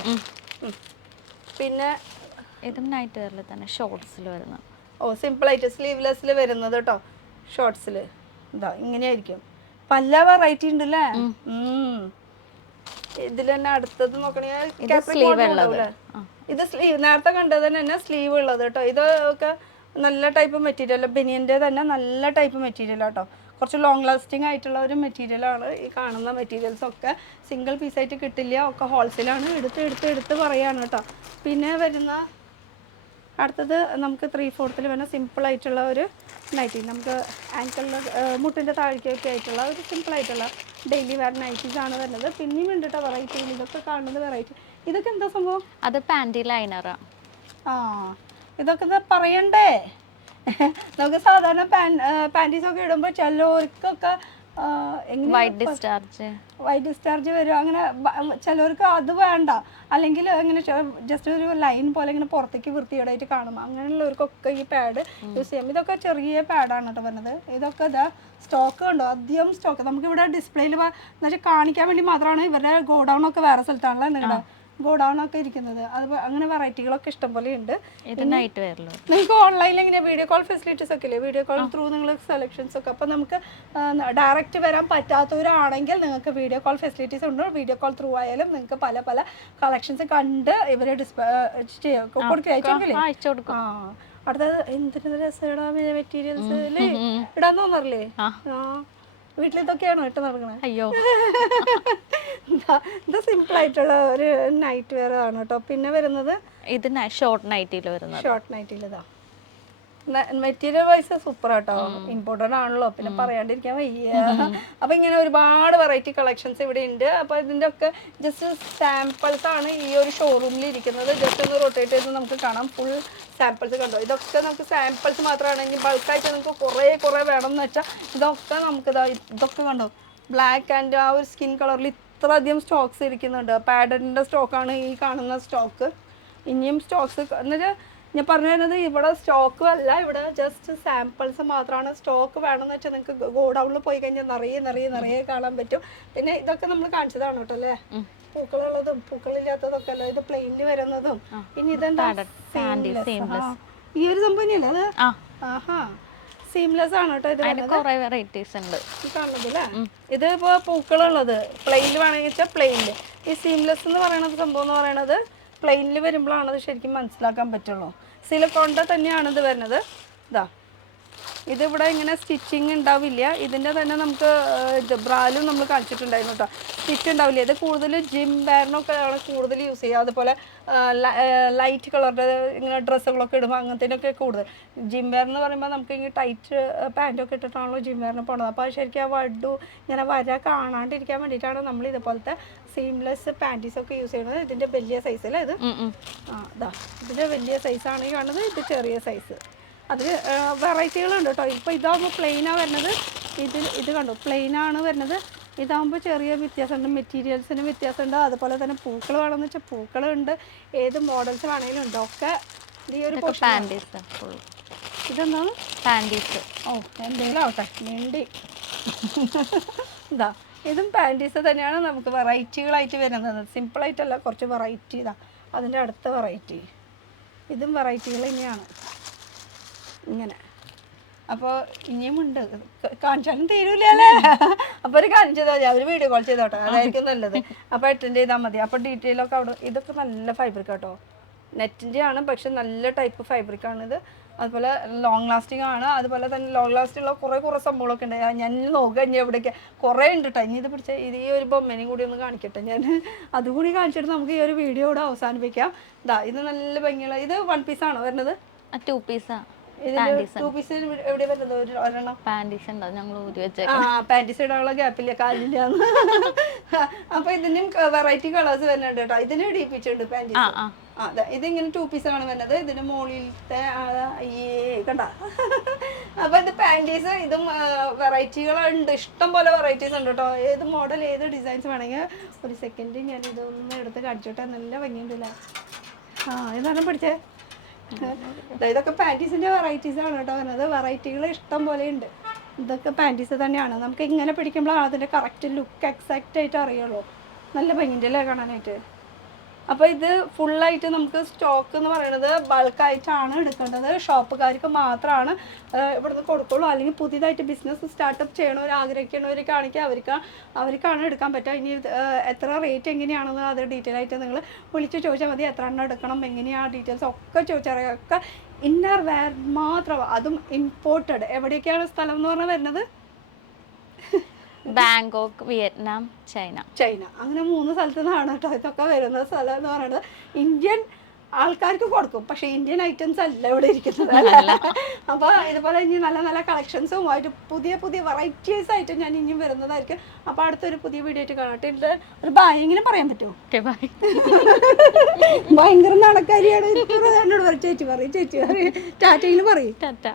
പിന്നെ ഇതും നൈറ്റ് വെയറിൽ തന്നെ ഷോർട്സിൽ വരുന്നത്. ഓ, സിമ്പിളായിട്ട് സ്ലീവ്ലെസ്സിൽ വരുന്നത് കേട്ടോ, ഷോർട്സിൽ. ഇതാ ഇങ്ങനെയായിരിക്കും. പല വെറൈറ്റി ഉണ്ടല്ലേ. ഇതിൽ തന്നെ അടുത്തത് നോക്കണെങ്കിൽ ഇത് സ്ലീവ് നേരത്തെ കണ്ടത് തന്നെ സ്ലീവ് ഉള്ളത് കേട്ടോ. ഇതൊക്കെ നല്ല ടൈപ്പ് മെറ്റീരിയൽ, ബനിയൻ്റെ തന്നെ നല്ല ടൈപ്പ് മെറ്റീരിയൽ കേട്ടോ. കുറച്ച് ലോങ് ലാസ്റ്റിംഗ് ആയിട്ടുള്ള ഒരു മെറ്റീരിയലാണ് ഈ കാണുന്ന മെറ്റീരിയൽസ് ഒക്കെ. സിംഗിൾ പീസായിട്ട് കിട്ടില്ല, ഒക്കെ ഹോൾസെയിലാണ്. എടുത്ത് പറയാണ് കേട്ടോ. പിന്നെ വരുന്ന അടുത്തത് നമുക്ക് 3/4 വരുന്ന സിമ്പിളായിട്ടുള്ള ഒരു നൈറ്റി. നമുക്ക് ആങ്കിളിൽ മുട്ടിൻ്റെ താഴേക്കൊക്കെ ആയിട്ടുള്ള ഒരു സിമ്പിളായിട്ടുള്ള ഡെയിലി വെയർ നൈറ്റീസ് ആണ് വരുന്നത്. പിന്നെയും ഉണ്ട് കേട്ടോ വെറൈറ്റി. ഇതൊക്കെ കാണുന്നത് വെറൈറ്റി. ഇതൊക്കെ എന്താ സംഭവം? അത് പാൻറ്റി ലൈനറാണ്. ആ, ഇതൊക്കെ പറയണ്ടേ? നമുക്ക് സാധാരണ പാൻറ്റീസൊക്കെ ഇടുമ്പോൾ ചിലവർക്കൊക്കെ വൈറ്റ് ഡിസ്ചാർജ് വരും. അങ്ങനെ ചിലവർക്ക് അത് വേണ്ട, അല്ലെങ്കിൽ അങ്ങനെ ജസ്റ്റ് ഒരു ലൈൻ പോലെ ഇങ്ങനെ പുറത്തേക്ക് വൃത്തികേടായിട്ട് കാണും. അങ്ങനെയുള്ളവർക്കൊക്കെ ഈ പാഡ് യൂസ് ചെയ്യാം. ഇതൊക്കെ ചെറിയ പാഡാണ് കേട്ടോ വരുന്നത്. ഇതൊക്കെ ഇതാ സ്റ്റോക്ക് ഉണ്ടോ? അധികം സ്റ്റോക്ക് നമുക്കിവിടെ ഡിസ്പ്ലേയിൽ എന്നുവെച്ചാൽ കാണിക്കാൻ വേണ്ടി മാത്രമാണ്. ഇവരുടെ ഗോഡൗൺ ഒക്കെ വേറെ സ്ഥലത്താണല്ലോ നിങ്ങളുടെ ഗോഡൗൺ ഒക്കെ ഇരിക്കുന്നത്. അത് അങ്ങനെ വെറൈറ്റികളൊക്കെ ഇഷ്ടംപോലെ ഉണ്ട്. നിങ്ങൾക്ക് ഓൺലൈനിൽ എങ്ങനെ വീഡിയോ കോൾ ഫെസിലിറ്റീസ് ഒക്കെ ഇല്ലേ? വീഡിയോ കോൾ ത്രൂ നിങ്ങൾ സെലക്ഷൻസ് ഒക്കെ. അപ്പോൾ നമുക്ക് ഡയറക്റ്റ് വരാൻ പറ്റാത്തവരാണെങ്കിൽ നിങ്ങൾക്ക് വീഡിയോ കോൾ ഫെസിലിറ്റീസ് ഉണ്ട്. വീഡിയോ കോൾ ത്രൂ ആയാലും നിങ്ങൾക്ക് പല പല കളക്ഷൻസ് കണ്ട് ഇവരെ അയച്ചു കൊടുക്കും. ആ, അടുത്തത് എന്തിനു രസമാണ് മെറ്റീരിയൽസ് ഇടാൻ തോന്നറില്ലേ? വീട്ടിൽ ഇതൊക്കെയാണോ ഇട്ട് നടക്കണേ? അയ്യോ, ഇത് സിമ്പിൾ ആയിട്ടുള്ള ഒരു നൈറ്റ് വെയർ ആണ് കേട്ടോ. പിന്നെ വരുന്നത് ഇത് ഷോർട്ട് നൈറ്റിൽ വരുന്നത്. ഷോർട്ട് നൈറ്റിൽ ഇതാ മെറ്റീരിയൽ വൈസ് സൂപ്പർ ആട്ടോ. ഇമ്പോർട്ടൻ്റ് ആണല്ലോ, പിന്നെ പറയാണ്ടിരിക്കാൻ വയ്യ. അപ്പൊ ഇങ്ങനെ ഒരുപാട് വെറൈറ്റി കളക്ഷൻസ് ഇവിടെ ഉണ്ട്. അപ്പൊ ഇതിന്റെ ഒക്കെ ജസ്റ്റ് സാമ്പിൾസ് ആണ് ഈ ഒരു ഷോറൂമിൽ ഇരിക്കുന്നത്. ജസ്റ്റ് ഒന്ന് റൊട്ടേറ്റ് ചെയ്ത് നമുക്ക് കാണാം. ഫുൾ സാമ്പിൾസ് കണ്ടോ. ഇതൊക്കെ നമുക്ക് സാമ്പിൾസ് മാത്രമാണെങ്കിൽ ബൾക്കായിട്ട് നമുക്ക് കുറേ വേണം എന്ന് വെച്ചാൽ ഇതൊക്കെ നമുക്ക് ഇതൊക്കെ കണ്ടോ. ബ്ലാക്ക് ആൻഡ് ആ ഒരു സ്കിൻ കളറിൽ ഇത്ര അധികം സ്റ്റോക്സ് ഇരിക്കുന്നുണ്ട്. പാഡഡിൻ്റെ സ്റ്റോക്കാണ് ഈ കാണുന്ന സ്റ്റോക്ക്. ഇനിയും സ്റ്റോക്സ് എന്നുവെച്ചാൽ ഞാൻ പറഞ്ഞു വരുന്നത് ഇവിടെ സ്റ്റോക്കും അല്ല, ഇവിടെ ജസ്റ്റ് സാമ്പിൾസ് മാത്രമാണ്. സ്റ്റോക്ക് വേണമെന്ന് വെച്ചാൽ നിങ്ങൾക്ക് ഗോഡൗണിൽ പോയി കഴിഞ്ഞാൽ നിറയെ കാണാൻ പറ്റും. പിന്നെ ഇതൊക്കെ നമ്മൾ കാണിച്ചതാണ് കേട്ടോ അല്ലേ, പൂക്കളുള്ളതും പൂക്കളില്ലാത്തതൊക്കെ അല്ല. ഇത് പ്ലെയിനിൽ വരുന്നതും. പിന്നെ ഇതെന്താ ഈ ഒരു സംഭവം തന്നെയല്ലേ അത്? ആഹാ, സീംലെസ് ആണ് കേട്ടോ. ഇത് കാണുന്നത് അല്ലേ. ഇത് ഇപ്പോൾ പൂക്കളുള്ളത് പ്ലെയിനിൽ വേണമെങ്കിൽ വെച്ചാൽ പ്ലെയിനിൽ. ഈ സീംലെസ് എന്ന് പറയുന്നത് സംഭവം എന്ന് പറയുന്നത് പ്ലെയിനിൽ വരുമ്പോഴാണ് അത് ശരിക്കും മനസ്സിലാക്കാൻ പറ്റുള്ളൂ. സിലിക്കോണിൻ്റെ തന്നെയാണ് ഇത് വരുന്നത്. ഇതാ ഇതിവിടെ ഇങ്ങനെ സ്റ്റിച്ചിങ് ഉണ്ടാവില്ല. ഇതിൻ്റെ തന്നെ നമുക്ക് ഇത് ബ്രാലും നമ്മൾ കാണിച്ചിട്ടുണ്ടായിരുന്നു കേട്ടോ, സ്റ്റിച്ച് ഉണ്ടാവില്ല. ഇത് കൂടുതൽ ജിം വെയറിനൊക്കെ ആണ് കൂടുതൽ യൂസ് ചെയ്യുക. അതുപോലെ ലൈറ്റ് കളറുടെ ഇങ്ങനെ ഡ്രസ്സുകളൊക്കെ ഇടുമ്പോൾ അങ്ങനത്തേനൊക്കെ കൂടുതൽ. ജിം വെയർ എന്ന് പറയുമ്പോൾ നമുക്ക് ഇങ്ങനെ ടൈറ്റ് പാൻറ്റൊക്കെ ഇട്ടിട്ടാണല്ലോ ജിം വെയറിന് പോണത്. അപ്പോൾ ശരിക്കും ആ വഡു ഇങ്ങനെ കാണാണ്ടിരിക്കാൻ വേണ്ടിയിട്ടാണ് നമ്മൾ ഇതുപോലത്തെ സീംലെസ് പാൻറ്റീസൊക്കെ യൂസ് ചെയ്യുന്നത്. ഇതിൻ്റെ വലിയ സൈസല്ലേ ഇത്? ഇതാ ഇതിൻ്റെ വലിയ സൈസാണ് ഈ കാണുന്നത്. ഇത് ചെറിയ സൈസ്. അതിൽ വെറൈറ്റികളുണ്ട് കേട്ടോ. ഇപ്പോൾ ഇതാകുമ്പോൾ പ്ലെയിനാണ് വരുന്നത്. ഇത് കണ്ടോ, പ്ലെയിനാണ് വരുന്നത്. ഇതാകുമ്പോൾ ചെറിയ വ്യത്യാസമുണ്ട്, മെറ്റീരിയൽസിന് വ്യത്യാസമുണ്ട്. അതുപോലെ തന്നെ പൂക്കൾ വേണമെന്ന് വെച്ചാൽ പൂക്കളുണ്ട്. ഏത് മോഡൽസ് വേണമെങ്കിലും ഉണ്ട്. ഒക്കെ ഈ ഒരു ഇതെന്താണ് പാൻറ്റീസ്. ഓ, എന്തെങ്കിലും ആവട്ടെ വേണ്ടി. ഇതാ ഇതും പാൻറ്റീസ് തന്നെയാണ്. നമുക്ക് വെറൈറ്റികളായിട്ട് വരുന്നത്. സിമ്പിളായിട്ടല്ല, കുറച്ച് വെറൈറ്റി. ഇതാ അതിൻ്റെ അടുത്ത വെറൈറ്റി. ഇതും വെറൈറ്റികൾ തന്നെയാണ് ഇങ്ങനെ. അപ്പോൾ ഇനിയും ഉണ്ട്, കാണിച്ചാലും തീരൂലേ. അപ്പോൾ ഒരു കാണിച്ചതോ അവർ വീഡിയോ കോൾ ചെയ്തോട്ടെ, അതായിരിക്കും നല്ലത്. അപ്പോൾ അറ്റൻഡ് ചെയ്താൽ മതി. അപ്പോൾ ഡീറ്റെയിൽ ഒക്കെ അവിടെ. ഇതൊക്കെ നല്ല ഫൈബ്രിക് കേട്ടോ, നെറ്റിൻ്റെ ആണ്, പക്ഷെ നല്ല ടൈപ്പ് ഫൈബ്രിക്കാണിത്. അതുപോലെ ലോങ് ലാസ്റ്റിംഗ് ആണ്. അതുപോലെ തന്നെ ലോങ് ലാസ്റ്റിംഗ് ഉള്ള കുറേ സംഭവങ്ങളൊക്കെ ഉണ്ട്. ഞാൻ നോക്കുക ഇനി എവിടേക്ക് കുറേ ഉണ്ട് കേട്ടോ. ഇനി ഇത് പിടിച്ച ഇത് ഈ ഒരു ബൊമ്മേനെയും കൂടി ഒന്ന് കാണിക്കട്ടെ ഞാൻ. അതുകൂടി കാണിച്ചിട്ട് നമുക്ക് ഈ ഒരു വീഡിയോ ഇവിടെ അവസാനിപ്പിക്കാം. ഇതാ ഇത് നല്ല ഭംഗിയുള്ള. ഇത് 1 പീസാണോ വരുന്നത്? 2 പീസാണ്. പാൻറ്റീസ് ഇടാനുള്ള ഗ്യാപ്പില്ല, കാലില്ല. അപ്പൊ ഇതിനും വെറൈറ്റി കളേഴ്സ് വരുന്നുണ്ട് കേട്ടോ. ഇതിന് ഇടിപ്പിച്ചുണ്ട് പാൻറ്റീസ്. ഇതിങ്ങനെ 2 പീസാണ് വരുന്നത്. ഇതിന് മുകളിലത്തെ ഈ കണ്ട അപ്പൊ ഇത് പാൻറ്റീസ്, ഇതും വെറൈറ്റികളുണ്ട്, ഇഷ്ടം പോലെ വെറൈറ്റീസ് ഉണ്ട് കേട്ടോ. ഏത് മോഡൽ ഏത് ഡിസൈൻസ് വേണമെങ്കിൽ ഒരു സെക്കൻഡ് ഞാൻ ഇതൊന്ന് എടുത്ത് കാണിച്ചോട്ടെ. നല്ല ഭംഗിയുണ്ടല്ലേ. ഇതാണ് പഠിച്ചേ. ഇതൊക്കെ പാൻറ്റീസിന്റെ വെറൈറ്റീസ് ആണ് കേട്ടോ വരുന്നത്. വെറൈറ്റികൾ ഇഷ്ടം പോലെ ഉണ്ട്. ഇതൊക്കെ പാൻറ്റീസ് തന്നെയാണ്. നമുക്ക് ഇങ്ങനെ പിടിക്കുമ്പോഴാണ് അതിന്റെ കറക്റ്റ് ലുക്ക് എക്സാക്റ്റ് ആയിട്ട് അറിയുള്ളൂ. നല്ല ഭംഗിൻ്റെ അല്ലേ കാണാനായിട്ട്. അപ്പോൾ ഇത് ഫുള്ളായിട്ട് നമുക്ക് സ്റ്റോക്ക് എന്ന് പറയുന്നത് ബൾക്കായിട്ടാണ് എടുക്കേണ്ടത്. ഷോപ്പുകാർക്ക് മാത്രമാണ് ഇവിടുന്ന് കൊടുക്കുള്ളൂ. അല്ലെങ്കിൽ പുതിയതായിട്ട് ബിസിനസ് സ്റ്റാർട്ടപ്പ് ചെയ്യണവർ ആഗ്രഹിക്കണവരൊക്കെ ആണെങ്കിൽ അവർക്കാണ് എടുക്കാൻ പറ്റുക. ഇനി എത്ര റേറ്റ് എങ്ങനെയാണെന്ന് അത് ഡീറ്റെയിൽ ആയിട്ട് നിങ്ങൾ വിളിച്ച് ചോദിച്ചാൽ മതി. എത്ര എണ്ണം എടുക്കണം, എങ്ങനെയാണ് ഡീറ്റെയിൽസ് ഒക്കെ ചോദിച്ചറിയാം. ഒക്കെ ഇന്നർ വെയർ മാത്രം, അതും ഇമ്പോർട്ടഡ്. എവിടെയൊക്കെയാണ് സ്ഥലം എന്ന് പറഞ്ഞാൽ വരുന്നത്? Bangkok, Vietnam, China. അങ്ങനെ 3 സ്ഥലത്തു നിന്നാണ് കേട്ടോ ഇതൊക്കെ വരുന്ന സ്ഥലം എന്ന് പറയുന്നത്. ഇന്ത്യൻ ആൾക്കാർക്ക് കൊടുക്കും, പക്ഷേ ഇന്ത്യൻ ഐറ്റംസ് അല്ല ഇവിടെ ഇരിക്കുന്നത്. അപ്പോൾ ഇതുപോലെ ഇനി നല്ല നല്ല കളക്ഷൻസുമായിട്ട് പുതിയ വെറൈറ്റീസ് ആയിട്ട് ഞാൻ ഇനിയും വരുന്നതായിരിക്കും. അപ്പോൾ അടുത്തൊരു പുതിയ വീഡിയോ ആയിട്ട് കാണട്ടെ. ഒരു ബായ് ഇങ്ങനെ പറയാൻ പറ്റുമോ? ഭയങ്കര നടക്കാരിയാണ്. എന്നോട് പറയും ചേച്ചി പറയും ടാറ്റയിൽ പറയും. ടാറ്റ.